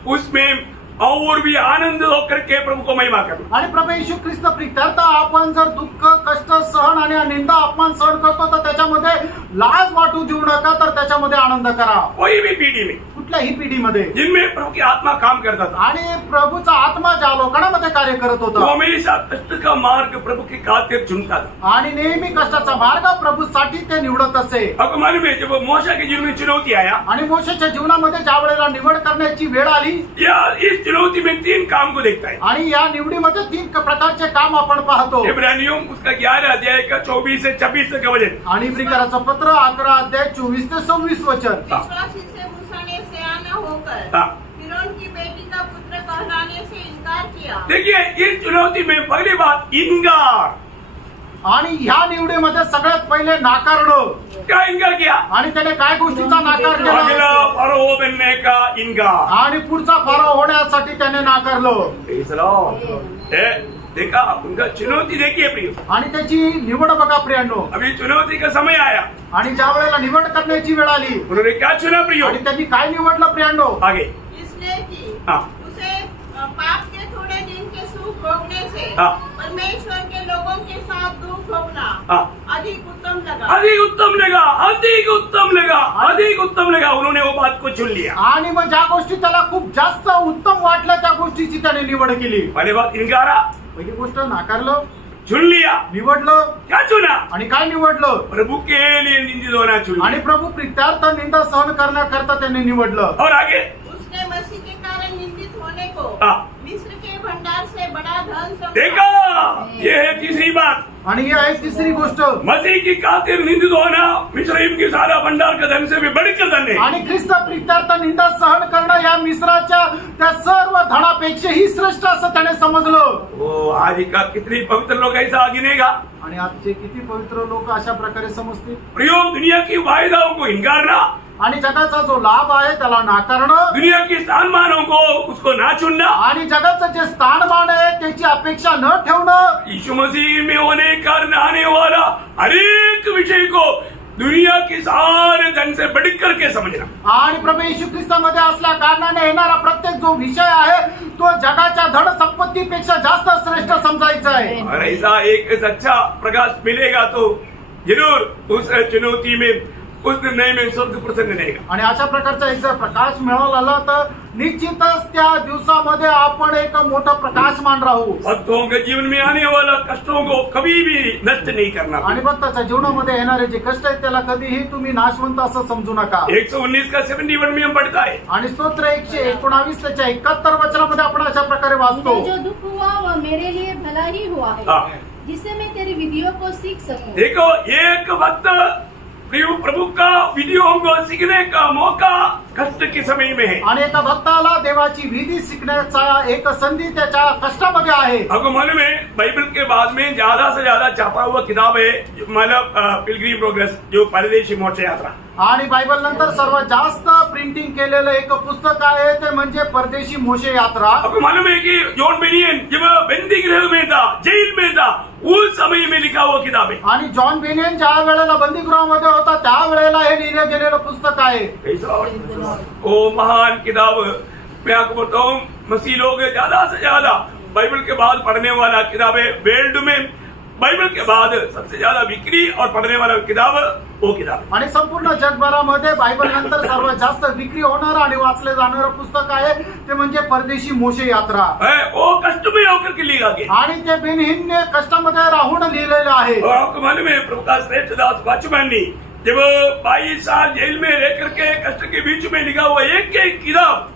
उसमें और भी आनंद होकर के प्रभु को महिमा करना। आणि प्रभू येशू ख्रिस्त प्रित्यर्थ आपण जर दुःख कष्ट सहन आणि निंदा अपमान सहन करतो तर त्याच्यामध्ये लाज वाटू देऊ नका, तर त्याच्यामध्ये आनंद करा। कोई भी पीढ़ी में कुठल्याही पिढीमध्ये जिनमें प्रभु की आत्मा काम करता था, आणि प्रभूचा आत्मा ज्या लोकांमध्ये कार्य करत वो होता हमेशा कष्ट का मार्ग प्रभु की खातिर चुनता था। आणि नेहमी कष्टाचा मार्ग प्रभूसाठी ते निवडत असे। आपको मालूम है जब मोशा के जीवन में चुनौती आया, आणि मोशेच्या जीवनामध्ये ज्या वेळेला निवड करण्याची वेळ आली, या इस चुनौती में 3 काम को देखता है। आणि या निवडीमध्ये 3 प्रकारचे काम आपण पाहतो। इब्रानियों उसका 11 अध्याय का 24 से 26 तक का वचन। आणि इब्रिकराचं पत्र 11 अध्याय 24 ते 26 वचन। विश्वासी से मूसा ने सयाना होकर हाँ। फिरौन की बेटी का पुत्र कहलाने से इनकार किया। देखिए इस चुनौती में पहली बात इनकार। आणि ह्या निवडीमध्ये सगळ्यात पहिले नाकारणं। क्या इनकार किया? आणि त्याने काय गोष्टीचा नाकार अगला केला? फरो बनने का इनकार। आणि पुढचा फारो होण्यासाठी त्याने नाकारलं। Praise the Lord। देखा उनका चुनौती देखिए प्रिय, आणि त्याची निवड बघा प्रियांनो। अभी चुनौती का समय आया, आणि ज्या वेळेला निवड करण्याची वेळ आली, उन्होंने क्या चुना प्रियो? आणि त्यांनी काय निवडलं प्रियांनो? आगे इसलिए कि हाँ। उसे पाप के थोड़े दिन के सुख भोगने से हाँ। परमेश्वर के लोगों के साथ दुख भोगना हाँ। अधिक उत्तम लगा। अधिक उत्तम लगा, अधिक उत्तम लगा, अधिक उत्तम लगा। उन्होंने वो बात को चुन लिया। आणि मग ज्या गोष्टी त्याला खूप जास्त उत्तम वाटल्या त्या गोष्टीची त्याने निवड केली। पहली बात इनकारा, पहिली गोष्ट नाकारलं, चुन लिया। निवडलं, क्या चुना? आणि काय निवडलं? प्रभु के लिए निंदित होना चुन आणि लिया। प्रभु प्रित्यार्थ निंदा सहन करण्याकरता त्याने निवडलं। और आगे उसने मसीह के कारण निंदित होने को हाँ। मिस्र के भंडार से बड़ा धन समझा। देखा, ये है तीसरी बात। आणि ही आहे तिसरी गोष्ट। मसीह की खातिर निंदित होना मिस्रईम की सारा भंडार का धन से भी बढ़कर धन है। आणि ख्रिस्त प्रित्यार्थ निंदा सहन करणं या मिस्राच्या त्या सर्व धनापेक्षाही श्रेष्ठ असं त्याने समजलं। वो आज का कितनी पवित्र लोग ऐसा गिनेगा। आणि आजचे किती पवित्र लोक अशा प्रकारे समजतील। प्रियो दुनिया की वायदाओं को इनकारना, आणि जगाचा जो लाभ आहे त्याला नाकारणं, दुनिया की स्थानमानों को उसको ना चुनना, आणि जगाचं जे स्थानमान आहे त्याची अपेक्षा न ठेवणं, यीशु मसीह में होने कारण आने वाला हर एक विषय को दुनिया के सारे धन से बढ़कर के समझना। आणि प्रभू येशू ख्रिस्तामध्ये असल्या कारणाने येणारा प्रत्येक जो विषय आहे तो जगाच्या धन संपत्तीपेक्षा जास्त श्रेष्ठ समजायचा आहे। और ऐसा एक अच्छा प्रकाश मिलेगा तो जरूर उस चुनौती में, उस निर्णय में स्वर्ग प्रसन्न रहेगा। आणि अशा प्रकारचा एक जर प्रकाश मिळाला तर निश्चितच त्या दिवसामध्ये आपण एक मोठा प्रकाशमान राहू। भक्तों के जीवन में आने वाला कष्टों को कभी भी नष्ट नहीं करना। आणि भक्ताच्या जीवनामध्ये येणारे जे कष्ट आहेत त्याला कधीही तुम्ही नाशवंत असं समजू नका। 119 का 71 में हम पढ़ता है। आणि स्तोत्र 119 त्याच्या 71 वचनामध्ये आपण अशा प्रकारे वाचतो, मुझे जो दुख हुआ वह मेरे लिए भला ही हुआ है, हाँ। जिससे मैं तेरी विधियों को सीख सकूं। देखो एक भक्त प्रभु का विधियों को सीखने का मौका कष्ट के समय में है। आणि एका भक्ताला देवाची विधी शिकण्याचा एक संधी त्याच्या कष्टामध्ये आहे। आपको मालूम है बाइबल के बाद में ज्यादा से ज्यादा छापा हुआ किताब है मतलब पिलग्रिम प्रोग्रेस, जो परदेशी मोक्ष यात्रा। आणि बायबल नंतर सर्वात जास्त प्रिंटिंग केलेलं एक पुस्तक आहे ते म्हणजे परदेशी मोशे यात्रा। आपको मालूम है कि जॉन बेनियन जब बंदी गृह में था, जेल में था, उस समय में लिखा हुआ किताब है। आणि जॉन बेनियन ज्या वेळेला बंदीगृहामध्ये होता त्या वेळेला हे लिहिलं गेलेलं पुस्तक आहे। वो महान किताब, मैं आपको बताऊं मसीह लोग ज्यादा से ज्यादा बाइबल के बाद पढ़ने वाला किताब है। वर्ल्ड में बाइबल के बाद सबसे ज्यादा बिक्री और पढ़ने वाला किताब वो किताब। आणि संपूर्ण जगभरामध्ये बायबल नंतर सर्वात जास्त विक्री होणारं आणि वाचले जाणारं पुस्तक आहे ते म्हणजे परदेशी मोशे यात्रा। वो कष्ट में होकर के लिखा गया। आणि ते बेनिहिनने कष्टामध्ये राहून लिहिलेलं आहे। और आपको मालूम है प्रभु का श्रेष्ठ दास वाचमैन ने जब 22 साल जेल में रह करके कष्ट के बीच में लिखा हुआ एक एक किताब,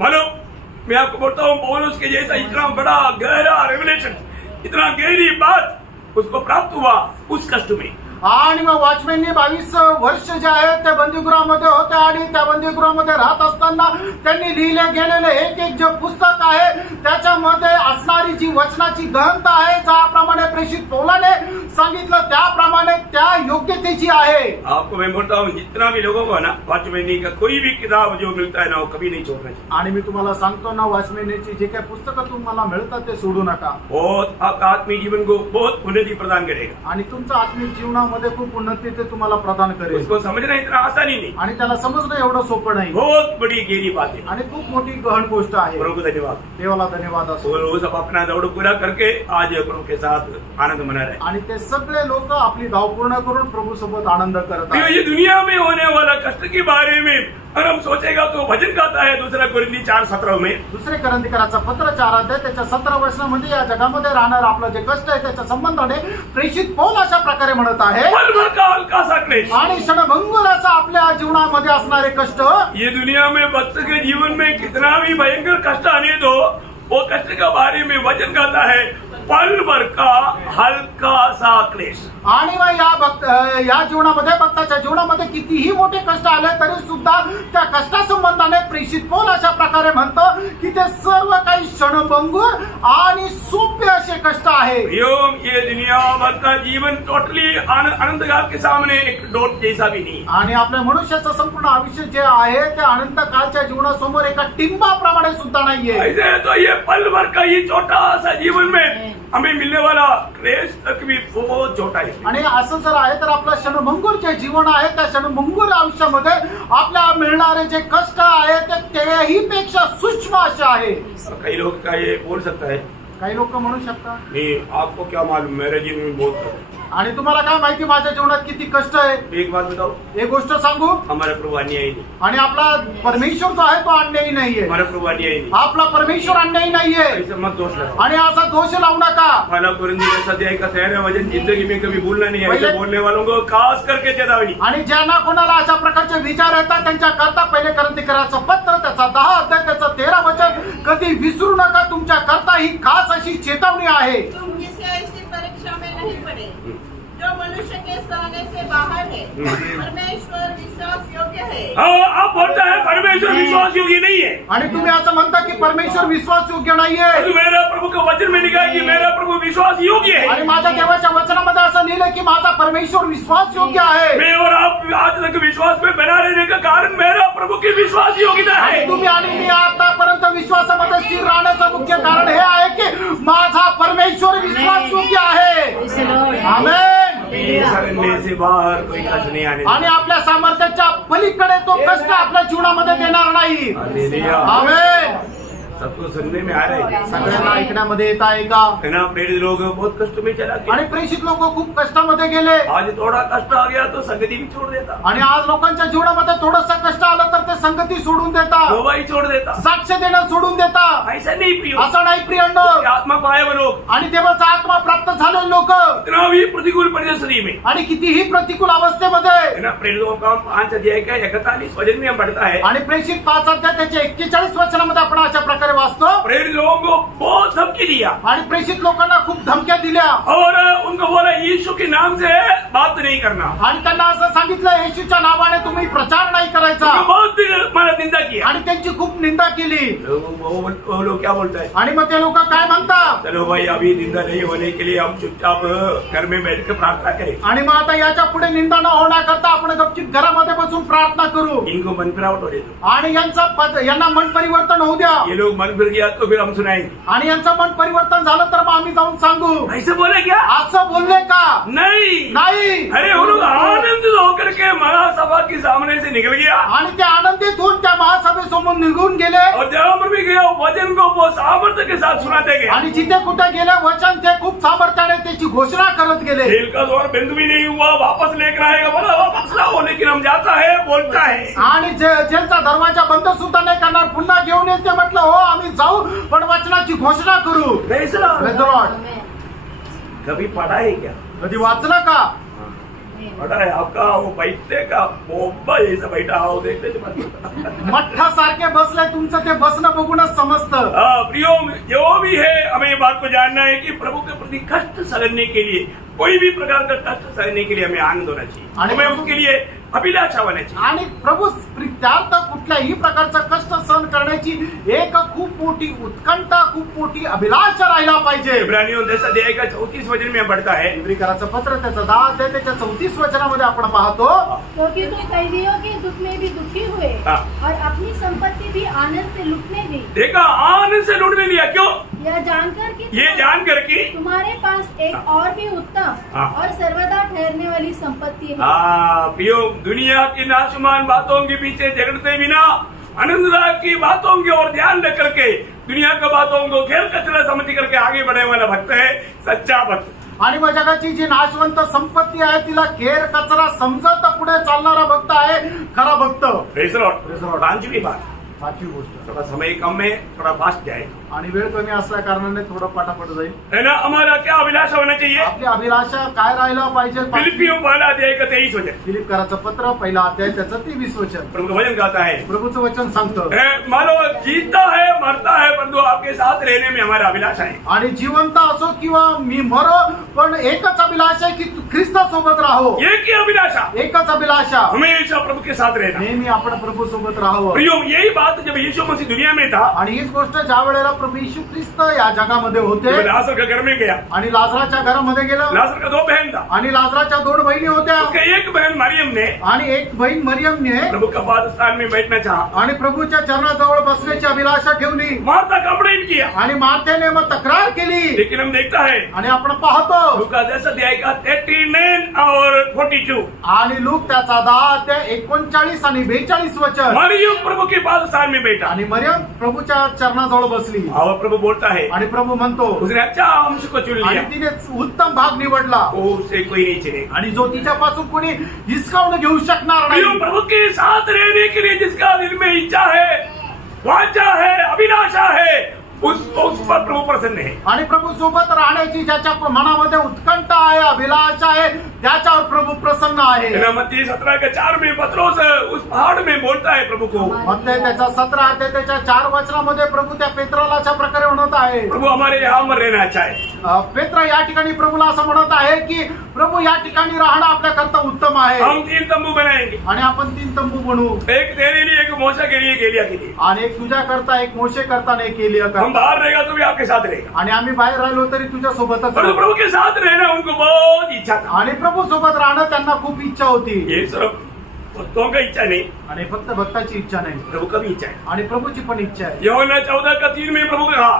मालूम मैं आपको बोलता हूँ पौलुस के जैसा इतना बड़ा गहरा रेवलेशन, इतना गहरी बात उसको प्राप्त हुआ उस कष्ट में। आणि मग वॉचमॅननी 22 वर्ष जे आहेत ते बंदीगृहामध्ये होते आणि त्या बंदीगृहामध्ये राहत असताना त्यांनी लिहिले गेलेले एक एक जे पुस्तक आहे त्याच्यामध्ये असणारी जी वचनाची गहनता आहे, ज्याप्रमाणे प्रेषित पौलाने सांगितलं त्याप्रमाणे त्या योग्यतेची आहे। आपको मैं बोलता हूँ जितना भी लोगों को ना वॉचमैन का कोई भी किताब जो मिलता है ना वो कभी नहीं छोड़ना चाहिए। आणि मी तुम्हाला सांगतो ना वॉचमॅनची जे काही पुस्तकं तुम्हाला मिळतात ते सोडू नका। बहुत आपका आत्मीय जीवन को बहुत उन्नति प्रदान करेगा। आणि तुमच्या आत्मिक जीवनामध्ये जीवनामध्ये खूप उन्नती ते तुम्हाला प्रदान करेल उसको समझना इतना आसानी नहीं, आणि त्याला समजणं एवढं सोपं नाही बहुत बड़ी गहरी बात है। आणि खूप मोठी गहन गोष्ट आहे प्रभु को धन्यवाद। देवाला धन्यवाद असो वो सब अपना दौड़ पूरा करके आज प्रभु के साथ आनंद मना रहे हैं। आणि ते सगळे लोक आपली धाव पूर्ण करून प्रभू सोबत आनंद करत प्रिय, आहेत ये दुनिया में होने वाला कष्ट के बारे में अगर हम सोचेगा तो भजन गाता है 2 कोरिन्थी 4:17 में, दुसरे करंदीकराचं पत्र 4 अध्याय त्याच्या 17 वचनामध्ये या जगामध्ये राहणार आपलं जे कष्ट आहे त्याच्या संबंधाने प्रेषित पौल अशा प्रकारे म्हणत आहे पल भर का हल्का सा क्लेश। आणि क्षणभंगुर असं आपल्या जीवनामध्ये असणारे कष्ट ये दुनिया में भक्त के जीवन में कितना भी भयंकर कष्ट आने दो, वो कष्ट के बारे में वचन गाता है पल भर का हल्का सा क्लेश। आणि मग या जीवनामध्ये भक्ताच्या जीवनामध्ये कितीही मोठे कष्ट आले तरी सुद्धा त्या कष्टासंबंधाने प्रेषित पौल अशा प्रकारे म्हणतो की ते सर्व काही क्षणभंगुर आणि सोपे असे कष्ट आहे। प्रियोम, ये दुनिया भर का जीवन टोटली अनंतकाल के सामने एक डॉट जैसा भी नहीं। आणि आपल्या मनुष्याचं संपूर्ण आयुष्य जे आहे ते अनंत काळच्या जीवनासमोर एका टिंबाप्रमाणे सुद्धा नाहीये। ऐसे तो ये पल भर का ये छोटा सा जीवन में हमें मिलने वाला क्लेश तक भी बहुत छोटा है। आणि असं जर आहे तर आपलं क्षणभंगुर जे जीवन आहे त्या क्षणभंगुर आयुष्यामध्ये आपल्याला मिळणारे जे कष्ट आहे ते तेही पेक्षा सूक्ष्म असे आहे। कई लोग का ये बोल सकता है, काही लोक म्हणू शकतात नहीं आपको क्या मालूम, मेरे जीवन में बहुत कष्ट है। आणि तुम्हाला काय माहिती माझ्या जीवनात किती कष्ट आहे। एक बात बताओ, एक गोष्ट सांगू, हमारा प्रभु अन्यायी नहीं, आणि आपला परमेश्वर जो आहे तो अन्यायी नाहीये। हमारा प्रभु अन्यायी नहीं, आपला परमेश्वर अन्यायी नाहीये ऐसे मत दोष लगाओ। आणि असा दोष लावू नका। पहला कोरिन्थी जैसा अध्याय का 13 वचन जिंदगी में कभी भूलना नहीं है। ऐसे पहले- बोलने वालों को खास करके चेतावनी। आणि ज्यांना कोणाला अशा प्रकारचे विचार येतात त्यांच्या करता पहिले करंदीकराचं पत्र त्याचा 10 अध्याय त्याचं 13 वचन कधी विसरू नका, तुमच्या करता ही खास अशी चेतावणी आहे। तुम किसी ऐसी परीक्षा में नहीं पड़े जो मनुष्य के सहने से बाहर है। परमेश्वर विश्वास योग्य है। हाँ, आप बोलता है परमेश्वर विश्वास योग्य नहीं है, आणि तुम्ही असं म्हणता की परमेश्वर विश्वास योग्य नाहीये। तो मेरा प्रभु के वचन में लिखा है कि मेरा प्रभु विश्वास योग्य है। आणि माझ्या देवाच्या वचनामध्ये असं लिहिलं की माझा परमेश्वर विश्वास योग्य आहे। मैं और आप आज तक विश्वास में बना रहने का कारण मेरा प्रभु की विश्वास योग्यता आणि है। तुम्ही आणि मी आतापर्यंत विश्वासामध्ये स्थिर राहण्याचं मुख्य कारण हे आहे की माझा परमेश्वर विश्वास योग्य आहे। आमेन। करने से बाहर कोई कष्ट नहीं आने आणि आपल्या सामर्थ्याच्या पलीकडे तो कष्ट आपल्या जीवनामध्ये देणार नाही। हालेलुया। आमेन। सबको सुनने में आ रहा है, सगळ्यांना ऐकण्यामध्ये येत आहे का? है ना? प्रेरित लोग बहुत कष्ट में चला गया। आणि प्रेषित लोक खूप कष्टामध्ये गेले आज थोड़ा कष्ट आ गया तो संगति भी छोड़ देता, आणि आज लोकांच्या जीवनामध्ये थोडस कष्ट आलं तर ते संगती सोडून देतात, गवाही छोड़ देता। साक्ष देणं सोडून देतात। ऐसा नहीं प्रियो, असं नाही प्रियंड। आत्मा पाए वो लोग आणि देवाचा आत्मा प्राप्त झाले लोक इतना भी प्रतिकूल परिस्थिति में, आणि कितीही प्रतिकूल अवस्थेमध्ये है ना? प्रेरितों का 5 अध्याय का 41 वचन में हम पढ़ता है, आणि प्रेषित 5 अध्याय त्याच्या 41 वचनामध्ये आपण अशा प्रकारे वाचतो। प्रेरित लोगों को बहुत धमकी दिया आणि प्रेषित लोकांना खूप धमक्या दिल्या और उनको बोला यीशु के नाम से बात नहीं करना। आणि त्यांना असं सांगितलं येशूच्या नावाने तुम्ही प्रचार नाही करायचा उनको बहुत मारा निंदा किया। आणि त्यांची खूप निंदा केली। वो लोग क्या बोलता है, आणि मग ते लोक काय म्हणतात, चलो भाई अभी निंदा नहीं होने के लिए हम चुपचाप घर में बैठ कर प्रार्थना करें, आणि मग आता याच्या पुढे निंदा न होण्याकरता आपण गपचिप घरामध्ये बसून प्रार्थना करू इनको मन फिरावट हो देतो। आणि यांना मन परिवर्तन होऊ द्या। ये लोग मन फिर गया तो फिर हम सुनाएंगे। आणि यांचं मन परिवर्तन झालं तर मग आम्ही जाऊन सांगू। ऐसे बोले क्या? असं बोलले का? नहीं। नाही। अरे वो लोग आनंदित होकर के महासभा के सामने से निकल गया आणि ते आनंदित होऊन त्या महासभेसमोर निघून गेले और जहां पर भी गया वचन को वो सामर्थ्य के साथ सुनाते गए। आणि जिथे कुठे गेले वचन ते खूप सामर्थ्याने त्याची घोषणा करत गेले। खेल का दौर बिंदु भी नहीं हुआ, वापस लेकर आएगा बोला वापस लाओ, लेकिन हम जाता है बोलता है। आणि ज्यांचा दरवाजा बंद सुद्धा नाही करणार पुन्हा घेऊन येते म्हटलं हो आम्ही जाऊ पण वचनाची घोषणा करू। Praise the Lord. Praise the Lord. कभी पढ़ा है क्या? कधी वाचलं का? पढ़ा है आपका वो बैठने का बोब्बा ऐसा बैठा हो देखते थे मत। मठ्ठा सारखे बसले तुमचं ते बसणं बघूनच समजतं। प्रियो जो भी है हमें ये बात को जानना है कि प्रभु के प्रति कष्ट सहने के लिए, कोई भी प्रकार का कष्ट सहने के लिए हमें आनंद होना चाहिए, हमें उसके लिए अभिलाषा होना चाहिए। आणि प्रभू प्रित्यार्थ कुठल्याही प्रकारचं कष्ट सहन करण्याची एक खूप मोठी उत्कंठा खूप मोठी अभिलाषा राहायला पाहिजे। इब्रानियों 10 अध्याय का 34 वचन में पढ़ता है, इब्रिकराचं पत्र त्याचं 10 अध्याय त्याच्या 34 वचनामध्ये आपण पाहतो, क्योंकि तुम कैदियों के दुख में भी दुखी हुए हाँ। और अपनी संपत्ति भी आनंद से लुटने दी। देखा आनंद से लूटने दिया, क्यों? यह जानकर कि ये जानकर कि तुम्हारे पास एक और भी उत्तम हाँ। और सर्वदा ठहरने वाली संपत्ति है। प्रियो, दुनिया की नाशुमान बातों के पीछे झगड़ते बिना आनंददायक की बातों की ओर ध्यान रख करके दुनिया की बातों को खेल कचरा समझ करके आगे बढ़ने वाला भक्त है सच्चा भक्त। आणि मग जगाची जी नाशवंत संपत्ती आहे तिला केर कचरा समजत पुढे चालणारा भक्त आहे खरा भक्त। Praise the Lord. Praise the Lord. पांचवी बात, पाचवी गोष्ट, थोड़ा समय कम है, थोड़ा फास्ट जाए, आणि वेळ कमी असल्या कारणाने थोडं पटापट जाईल। है ना। हमारा क्या अभिलाषा होना चाहिए? आपली अभिलाषा काय राहायला पाहिजे? फिलिपियों पहला अध्याय का 23 वचन, फिलिपकराचं पत्र पहिला अध्याय त्याचं 23 वचन प्रभु का वचन कहता है, प्रभूचं वचन सांगतं, मानो जीता है मरता है परंतु आपके साथ रहने में हमारा अभिलाषा है। आणि जिवंत असो किंवा मी मरो पण एकच अभिलाषा आहे की तू ख्रिस्ता सोबत राहो। एक ही अभिलाषा, एकच अभिलाषा, हमेशा प्रभु के साथ रहना। नेहमी आपण प्रभू सोबत राहावं। प्रियो, यही बात जब यीशु मसीह दुनिया में था, आणि हीच गोष्ट ज्या वेळेला प्रभू येशू ख्रिस्त या जगामध्ये होते जब लाजर के घर में गया, आणि लाजराच्या घरामध्ये गेला लाजर का 2 बहन था, आणि लाजराच्या 2 बहिणी होत्या उसके एक बहन मरियम ने आणि एक बहीण मरियमने प्रभु का पादस्थान में बैठना चाहा, आणि प्रभूच्या चरणाजवळ बसण्याची अभिलाषा ठेवली मार्था कंप्लेन किया, आणि मार्थेने मग तक्रार केली। लेकिन हम देखता है आणि आपण पाहतो लूका 10 अध्याय का 39 और 42, आणि लूक त्याचा 10 अध्याय 39 आणि 42 वचन, मरियम प्रभु के पादस्थान में बैठा आणि मरियम प्रभूच्या चरणाजवळ बसली और प्रभु बोलता है, आणि प्रभू म्हणतो उसने अच्छा अंश को चुन आणि लिया, तिने उत्तम भाग निवडला वो उससे कोई नहीं चलेगा। आणि जो तिच्यापासून कोणी हिसकावून घेऊ शकणार प्रियो, नाही। प्रभु के साथ रहने के लिए जिसका दिल में इच्छा है, वांछा है, अभिलाषा है, उस पर प्रभु प्रसन्न है। आणि प्रभू सोबत राहण्याची ज्याच्या मनामध्ये उत्कंठा आहे, अभिलाषा आहे, त्याच्यावर प्रभु प्रसन्न आहे। मत्ती 17 के 4 में पत्रोस उस पहाड़ में बोलता है प्रभु को, मत्ती त्याचा 17 अध्याय त्याच्या 4 वचनामध्ये प्रभू त्या पेत्राला अशा प्रकारे म्हणत आहे, प्रभु हमारे यहाँ पर रहना अच्छा है। पेत्र या ठिकाणी प्रभूला असं म्हणत आहे की प्रभू या ठिकाणी राहणं आपल्याकरता उत्तम आहे, हम 3 तंबू बनाएंगे, आणि आपण 3 तंबू बनवू, एक तेरे लिए, एक मूसा के लिए, एक एलिया के लिए। आणि एक तुझ्या करता, एक मोशे करता आणि एक एलिया हम करता, बाहर रहेगा तो भी आपके साथ रहेगा। आणि आम्ही बाहेर राहिलो तरी तुझ्या सोबतच परंतु राहू। प्रभु के साथ रहना उनको बहुत इच्छा था। आणि प्रभू सोबत राहणं त्यांना खूप इच्छा होती, ये सिर्फ भक्तों का इच्छा नहीं, आणि फक्त भक्ताची इच्छा नाही, प्रभु का भी इच्छा है। आणि प्रभूची पण इच्छा आहे। यूहन्ना 14 का 3 में प्रभु ने कहा,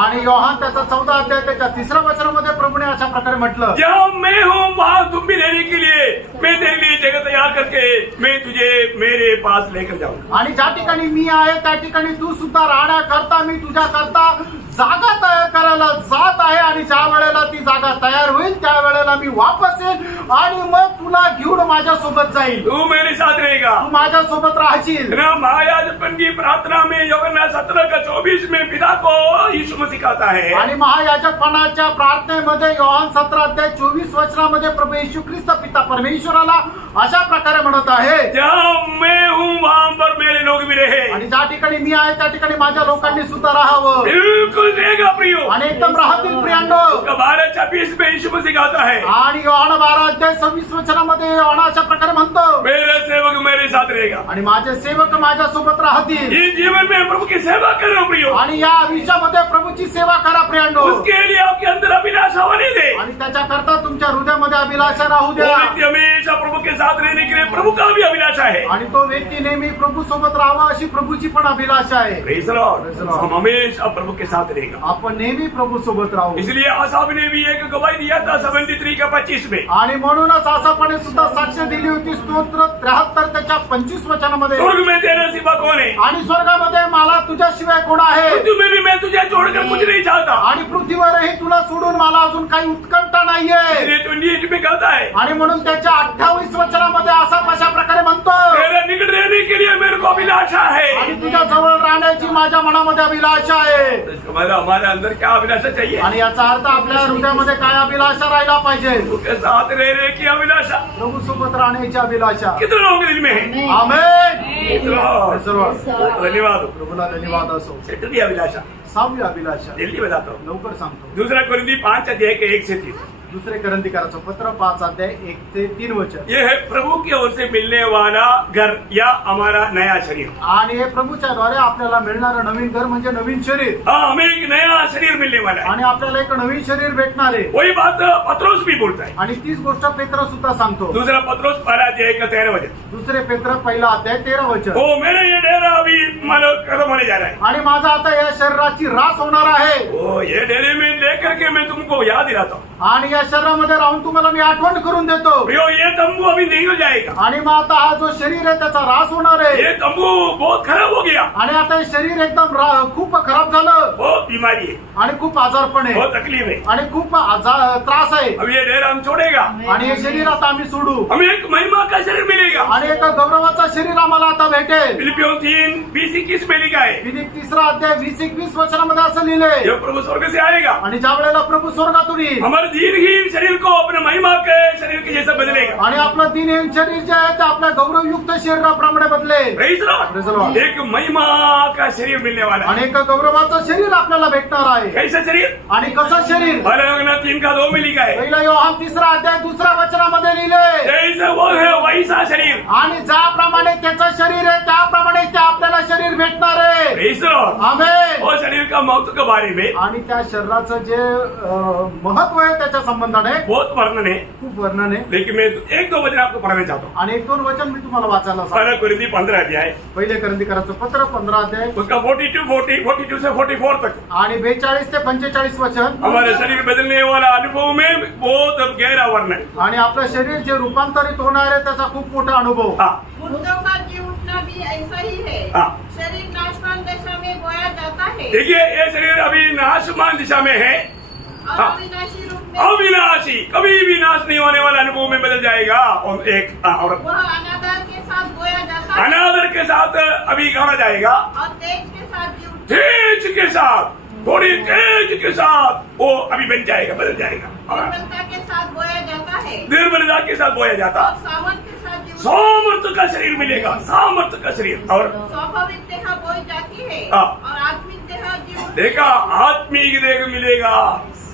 आणि योहान त्याचा 14 अध्याय त्याच्या 3ऱ्या वचनामध्ये प्रभूने अशा प्रकारे म्हटलं, जहाँ मैं हूँ वहाँ तुम भी रहने के लिए मैं तेरे लिए जगह तैयार करके मैं तुझे मेरे पास लेकर जाऊंगा। आणि ज्या ठिकाणी मी आहे त्या ठिकाणी तू सुद्धा राहण्याकरता मी तुझ्या करता जागा तयार करायला जात आहे, आणि ज्या वेळेला ती जागा तयार होईल त्या वेळेला मी वापस येईल आणि मग तुला घेऊन माझ्या सोबत जाईल, तू मेरे साथ रहेगा। तू माझ्या सोबत राहशील। ना महायाजकपन की प्रार्थना में यूहन्ना 17 का 24 में पिता को यीशु मसीह कहता है, आणि महायाजकपणाच्या प्रार्थनेमध्ये योहान 17 अध्याय 24 वचनामध्ये प्रभू येशू ख्रिस्त पिता परमेश्वराला अशा प्रकारे म्हणत आहे, जहाँ मैं हूँ वहाँ पर मेरे लोग भी रहे। आणि ज्या ठिकाणी मी आहे त्या ठिकाणी माझ्या लोकांनी सुद्धा राहावं, बिल्कुल रहेगा प्रियो। आणि एकदम राहतील प्रियांनो। 12:26 में यीशु मसीह कहता है, आणि योहान 12 अध्याय 26 वचनामध्ये योहान अशा प्रकारे म्हणतो, मेरा सेवक मेरे साथ रहेगा। आणि माझे सेवक माझ्या सोबत राहतील। इस जीवन में प्रभु की सेवा कर रहे हो प्रियो, आणि या आयुष्यामध्ये प्रभूची सेवा करा प्रियांनो, उसके लिए आपके अंदर अभिलाषा होने दे। आणि त्याच्याकरता तुमच्या हृदयामध्ये अभिलाषा राहू वो द्या, व्यक्ति हमेशा प्रभु के साथ रहने के लिए प्रभु का भी अभिलाषा है। आणि तो व्यक्ती नेहमी प्रभू सोबत राहावा अशी प्रभूची पण अभिलाषा आहे। Praise the Lord. Praise the Lord. हम हमेशा प्रभु के साथ रहेगा। आपण नेहमी प्रभू सोबत राहू। इसलिए आसाफ ने भी एक गवाही दिया था 73 का 25 में, आणि म्हणूनच आसापाने सुद्धा साक्ष दिली होती स्तोत्र 73 त्याच्या 25 वचनामध्ये, स्वर्ग में तेरा सिवा कौन है, आणि स्वर्गामध्ये मला तुझ्याशिवाय कोण आहे, पृथ्वी में भी मैं तुझे छोड़कर कुछ नहीं चाहता। आणि पृथ्वीवरही तुला सोडून मला अजून काही उत्कंठा नाहीये। इसलिए 28 में कहता है, आणि म्हणून त्याच्या 28 वचनामध्ये असा अशा प्रकारे म्हणतो, तेरे निकट रहने के लिए मेरे को अभिलाषा है। आणि तुझ्या जवळ राहण्याची माझ्या मनामध्ये अभिलाषा आहे। हमारे अंदर क्या अभिलाषा चाहिए? आणि याचा अर्थ आपल्या हृदयामध्ये काय अभिलाषा राहिला पाहिजे? उसके साथ रहने की अभिलाषा प्रभू सोबत राहण्याची अभिलाषा कितने लोगों के दिल में है? आमेन। Lord. सर्व धन्यवाद। प्रभूला धन्यवाद असो। छठी अभिलाषा 6वी अभिलाषा जल्दी बताता हूँ। लवकर सांगतो। दूसरा कोरिन्थी 5 अध्याय के 1 से 3। दुसरे करंदीकराचं पत्र 5 अध्याय 1 ते 3 वचन. ये है प्रभु की ओर से मिलने वाला घर या हमारा नया शरीर. आणि हे प्रभूच्या द्वारे आपल्याला मिळणारं नवीन घर म्हणजे नवीन शरीर. हाँ, हमें एक नया शरीर मिलने वाला है. आणि आपल्याला एक नवीन शरीर भेटणार आहे. वही बात पत्रोस भी बोलता है. आणि तीच गोष्ट पेत्र सुद्धा सांगतो. दूसरा पत्रोस 1:13 दुसरे पेत्र 1 अध्याय 13 वचन. ओ मेरे ये डेरा अभी मानो खत्म होने जा रहा है. आणि माझा आता या शरीराची रास होणार आहे. ओ ये डेरे में लेकर के मैं तुमको याद दिलाता हूँ. आणि या शरीरामध्ये राहून तुम्हाला मी आठवण करून देतो. प्रियो, ये तंबू अभी निकल जाएगा. आणि मग आता हा जो शरीर आहे त्याचा रास होणार आहे. ये तंबू बहुत खराब हो गया. आणि आता हे शरीर एकदम खूप खराब झालं. बहुत बीमारी है, आणि खूप आजारपण आहे. बहुत तकलीफ है. आणि खूप त्रास आहे. अब ये डेरा हम छोड़ेगा. आणि हे शरीर आता आम्ही सोडू. हमें एक महिमा का शरीर मिलेगा. आणि एका गौरवाचा शरीर आम्हाला आता भेटेल. फिलिपियों 3:20-21 में लिखा है, फिलिप 3 अध्याय 20-21 वचनामध्ये असं लिहिलंय. जो प्रभु स्वर्ग से आएगा आणि ज्या वेळेला प्रभू स्वर्गातून येईल हमारे दीनहीन शरीर को अपने महिमा के शरीर के जैसा बदलेगा. आणि आपलं दिनहीन शरीर जे आहे ते आपल्या गौरवयुक्त शरीराप्रमाणे बदलेल. Praise the Praise the Lord. Lord. एक महिमा का शरीर मिलने वाला है. आणि एका गौरवाचं शरीर आपल्याला भेटणार आहे. कैसा शरीर? आणि कसं शरीर? 3:2 में लिखा है, पहिला योहान 3 अध्याय 2 वचनामध्ये लिहिले. जैसा वो है वैसा शरीर. आणि ज्याप्रमाणे त्याचं शरीर आहे त्याप्रमाणे ते आपल्याला शरीर भेटणार आहे. Praise the Lord. आमेन. वो शरीर का महत्व के बारे में आणि त्या शरीराचं जे महत्व आहे त्याच्या संबंधाने बहुत वर्णन है, खूप वर्णन आहे. लेकिन मैं 1-2 वचन आपको पढ़ाना चाहता हूँ. आणि 1-2 वचन मी तुम्हाला वाचायला सांगतो. 1 कोरिन्थी 15 अध्याय, पहिले करंदीकराचं पत्र 15 अध्याय उसका 42 से 44 तक. आणि 42 ते 45 वचन. हमारे शरीर बदलने वाला अनुभव में बहुत गहरा वर्णन. आणि आपलं शरीर जे रूपांतरित होणार आहे त्याचा खूप मोठा अनुभव. हाँ, मुर्दों का जी उठना भी ऐसा ही है. हाँ. शरीर नाशवान दशा में बोया जाता है देखिए ये शरीर अभी नाशमान दिशा में है, और हाँ. अविनाशी रूप में अविनाशी, कभी भी नाश नहीं होने वाला अनुभव में बदल जाएगा. और एक और वह अनादर के साथ बोया जाता है अनादर के साथ अभी कहा जाएगा, और तेज के साथ जी उठता तेज के साथ, थोड़ी तेज के साथ वो अभी बन जाएगा, बदल जाएगा. और निर्बलता के साथ बोया जाता है निर्बलता के साथ बोया जाता, और सामर्थ के साथ जी उठता सामर्थ्य का शरीर मिलेगा, सामर्थ्य का शरीर. और है. स्वाभाविक देह बोई जाती है हाँ. और आत्मिक देह जी उठती देखा, आत्मिक देह मिलेगा.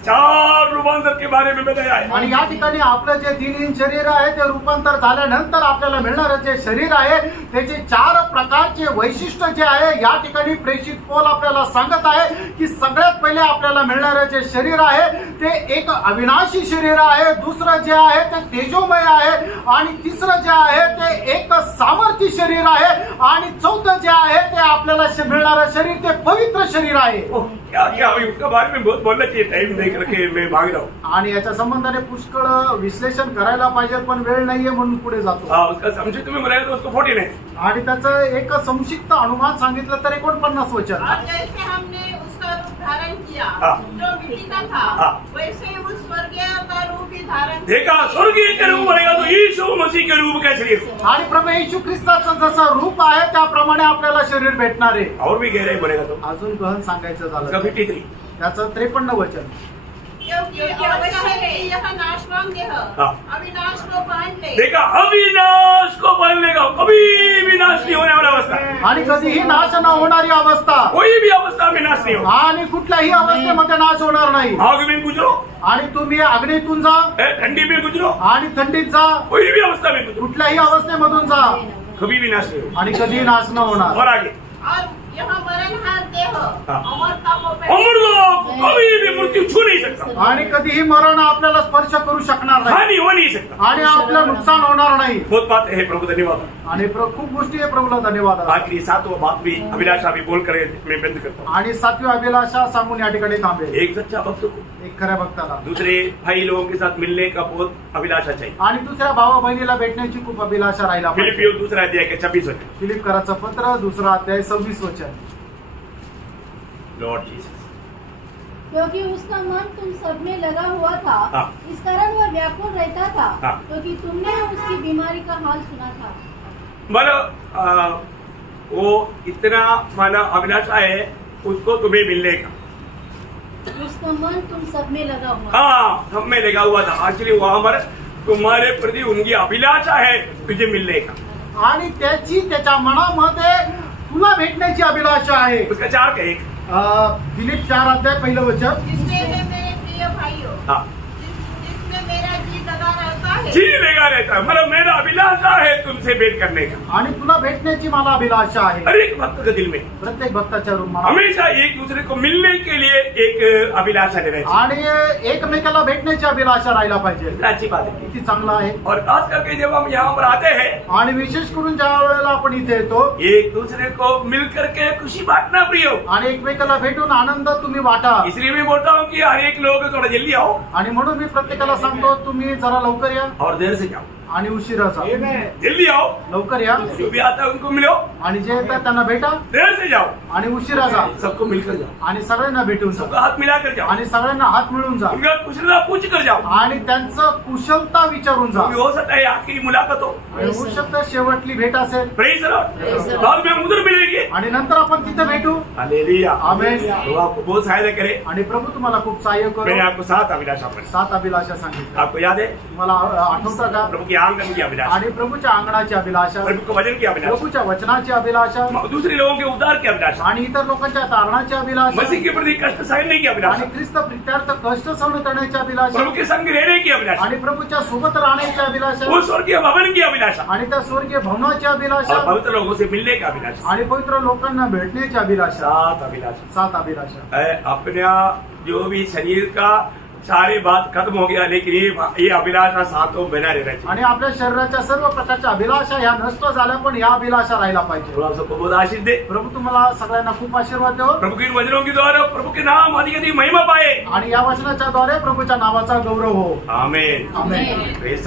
4 रूपांतर के बारे में बताया है. आणि या ठिकाणी आपलं जे दिनहीन शरीर आहे ते रूपांतर झाल्यानंतर आपल्याला मिळणारं जे शरीर आहे त्याचे 4 प्रकारचे वैशिष्ट्य जे आहे या ठिकाणी प्रेषित पौल आपल्याला सांगत आहे की सगळ्यात पहिले आपल्याला मिळणारं जे शरीर आहे ते एक अविनाशी शरीर आहे. दुसरं जे आहे ते तेजोमय आहे. आणि तिसरं जे आहे ते एक सामर्थ्य शरीर आहे. आणि चौथं जे आहे ते आपल्याला मिळणारं शरीर ते पवित्र शरीर आहे. क्या क्या अभी उसके बारे में बहुत बोलना चाहिए, टाइम नहीं करके मैं भाग रहा हूँ. आणि याच्या संबंधाने पुष्कळ विश्लेषण करायला पाहिजे पण वेळ नाहीये म्हणून पुढे जातो. हाँ, उसका संक्षिप्त में बनाया तो उसको 40 है. आणि त्याचं एक संक्षिप्त अनुमान सांगितलं तर 49 वचन. और जैसे हमने उसका रूप धारण किया हाँ. जो मिट्टी का था हाँ. वैसे ही उस स्वर्गीय का रूप भी धारण देखा, स्वर्गीय के रूप बनेगा तो यीशु मसीह के रूप का शरीर. आणि प्रभू येशू ख्रिस्ताचं जसं रूप आहे त्याप्रमाणे आपल्याला शरीर भेटणार आहे. और भी गहराई बनेगा तो अजून गहन सांगायचं उसका झालं 53. त्याचं 53 वचन. क्योंकि अवश्य है कि यह नाशवान देह हाँ. अविनाश को पहन ले देखा, अविनाश को पहनने का, कभी भी नाश नहीं होने वाला अवस्था. आणि कधीही नाश न होणारी अवस्था. कोई भी अवस्था में नाश नहीं होगा. आणि कुठल्याही अवस्थेमध्ये नाश होणार नाही. आग में गुजरो, आणि तुम्ही अग्नीतून जा ठंडी में गुजरो, आणि थंडीत जा, कोई भी अवस्था में गुजरो, कुठल्याही अवस्थेमधून जा कभी भी नाश नहीं होगा. आणि कधी नाश न होणार. और आगे और यह मरणहार देह हाँ. अमरता को अमर लोग कभी भी मृत्यु छू नहीं सकता, आणि कधीही मरण आपल्याला स्पर्श करू शकणार नाही. हानि हो नहीं सकता. आणि आपलं नुकसान होणार नाही. बहुत बात है प्रभु, धन्यवाद. आणि खूप गोष्टी आहे प्रभूला धन्यवाद. आखिरी 7वां बात भी अभिलाषा भी बोल कर मैं बंद करता हूँ. आणि 7वी अभिलाषा सांगून या ठिकाणी थांबेल. एक सच्चा भक्त को एक खऱ्या भक्ताला दूसरे भाई लोगों के साथ मिलने का बहुत अभिलाषा चाहिए. आणि दुसऱ्या भावा बहिणीला भेटण्याची खूप अभिलाषा राहिला पाहिजे. फिलिपियो 2 अध्याय के 26 वचन. फिलिप कराचं पत्र 2 अध्याय 26 वचन. लॉर्ड जीसस, क्योंकि उसका मन तुम सब में लगा हुआ था, हाँ. इस कारण वह व्याकुल रहता था, हाँ. क्योंकि तुमने उसकी बीमारी का हाल सुना था. मतलब वो इतना माना अभिलाषा है उसको तुम्हें मिलने का. उसका मन तुम सब में लगा हुआ. हाँ, सब में लगा हुआ था. एक्चुअली वहां पर तुम्हारे प्रति उनकी अभिलाषा है तुझे मिलने का. आणि त्याच्या मनामध्ये तुला भेटण्याची अभिलाषा आहे. उसका 4 का 1. फिलिप 4 अध्याय पहिलं वचन. जिसमें है मेरे प्रिय भाइयों हाँ. जिसमें लगा रहता है। जी लगा रहता है। मतलब मेरा अभिलाषा है तुमसे भेंट करने का। आणि तुला भेटण्याची मला अभिलाषा आहे. हर एक भक्त के दिल में प्रत्येक भक्ताच्या मनात हमेशा एक दूसरे को मिलने के लिए एक अभिलाषा रहना चाहिए। आणि एकमेकाला भेटण्याची अभिलाषा राहायला पाहिजे. अच्छी बात है। किती चांगला आहे. और खास करके जब हम यहाँ पर आते हैं, आणि विशेष करून ज्या वेळेला आपण इथे येतो एक दूसरे को मिल करके खुशी बांटना प्रिय हो। आणि एकमेकाला भेटून आनंद तुम्ही वाटा. इसलिए मैं बोलता हूँ कि हर एक लोग थोड़ा जल्दी आओ आणि म्हणून मी प्रत्येकाला सांगतो तुम्ही जरा लवकर या और देर से जाओ। आणि उशिरा जा. जल्दी आओ, लवकर या जो भी आता है उनको मिलो, आणि जे येतात त्यांना भेटा देर से जाओ, आणि उशिरा जा सबको मिलकर जाओ, आणि सगळ्यांना भेटून जा सबका हाथ मिलाकर जाओ, आणि सगळ्यांना हात मिळून जा उनका कुशलता पूछ कर जाओ। आणि त्यांचं कुशलता विचारून जा. हो सकता है आखिरी मुलाकात हो, आणि होऊ शकतं शेवटली भेट असेल प्रेज द लॉर्ड। बाद में उधर मिलेंगे। आणि नंतर आपण तिथे भेटू. हालेलुया। आमेन. तो आपको बहुत सहायता करे। आणि प्रभू तुम्हाला खूप सहाय्य मैंने करू. आपको 7 अभिलाषा पढ़ी, 7 अभिलाषा सांगितल्या. आपको याद है? तुम्हाला आठवतं का? प्रभु की आंगन की अभिलाषा, आणि प्रभूच्या अंगणाची अभिलाषा, प्रभु के वचन की अभिलाषा, प्रभूच्या वचनाची अभिलाषा, दूसरे लोगों के उद्धार की अभिलाषा, आणि इतर लोकांच्या तारणाची अभिलाषा, मसीह के प्रति कष्ट सहने की आणि अभिलाषा, ख्रिस्त प्रित्यार्थ कष्ट सहन करण्याची अभिलाषा, प्रभु के संग रहने की अभिलाषा, आणि प्रभूच्या सोबत राहण्याची अभिलाषा, वो स्वर्गीय भवन की अभिलाषा, आणि त्या स्वर्गीय भवनाची और अभिलाषा, पवित्र लोगों से मिलने का अभिलाषा। आणि पवित्र लोकांना भेटण्याची अभिलाषा. 7 अभिलाषा। 7 अभिलाषा. अपने जो भी शरीर का सारी बात खत्म हो गया, लेकिन ये अभिलाषा सातों बना रहना चाहिए। आणि आपल्या शरीराच्या सर्व प्रकारच्या अभिलाषा ह्या नष्ट झाल्या, पण या अभिलाषा राहायला पाहिजे. प्रभु आप सबको बहुत आशीष दे। प्रभू तुम्हाला सगळ्यांना खूप आशीर्वाद देव. प्रभु के इन वचनों के द्वारा प्रभु के नाम अधिक अधिक महिमा पाए। आणि या वचनाच्या द्वारे प्रभूच्या नावाचा गौरव हो. आमेन। आमेन. प्रेज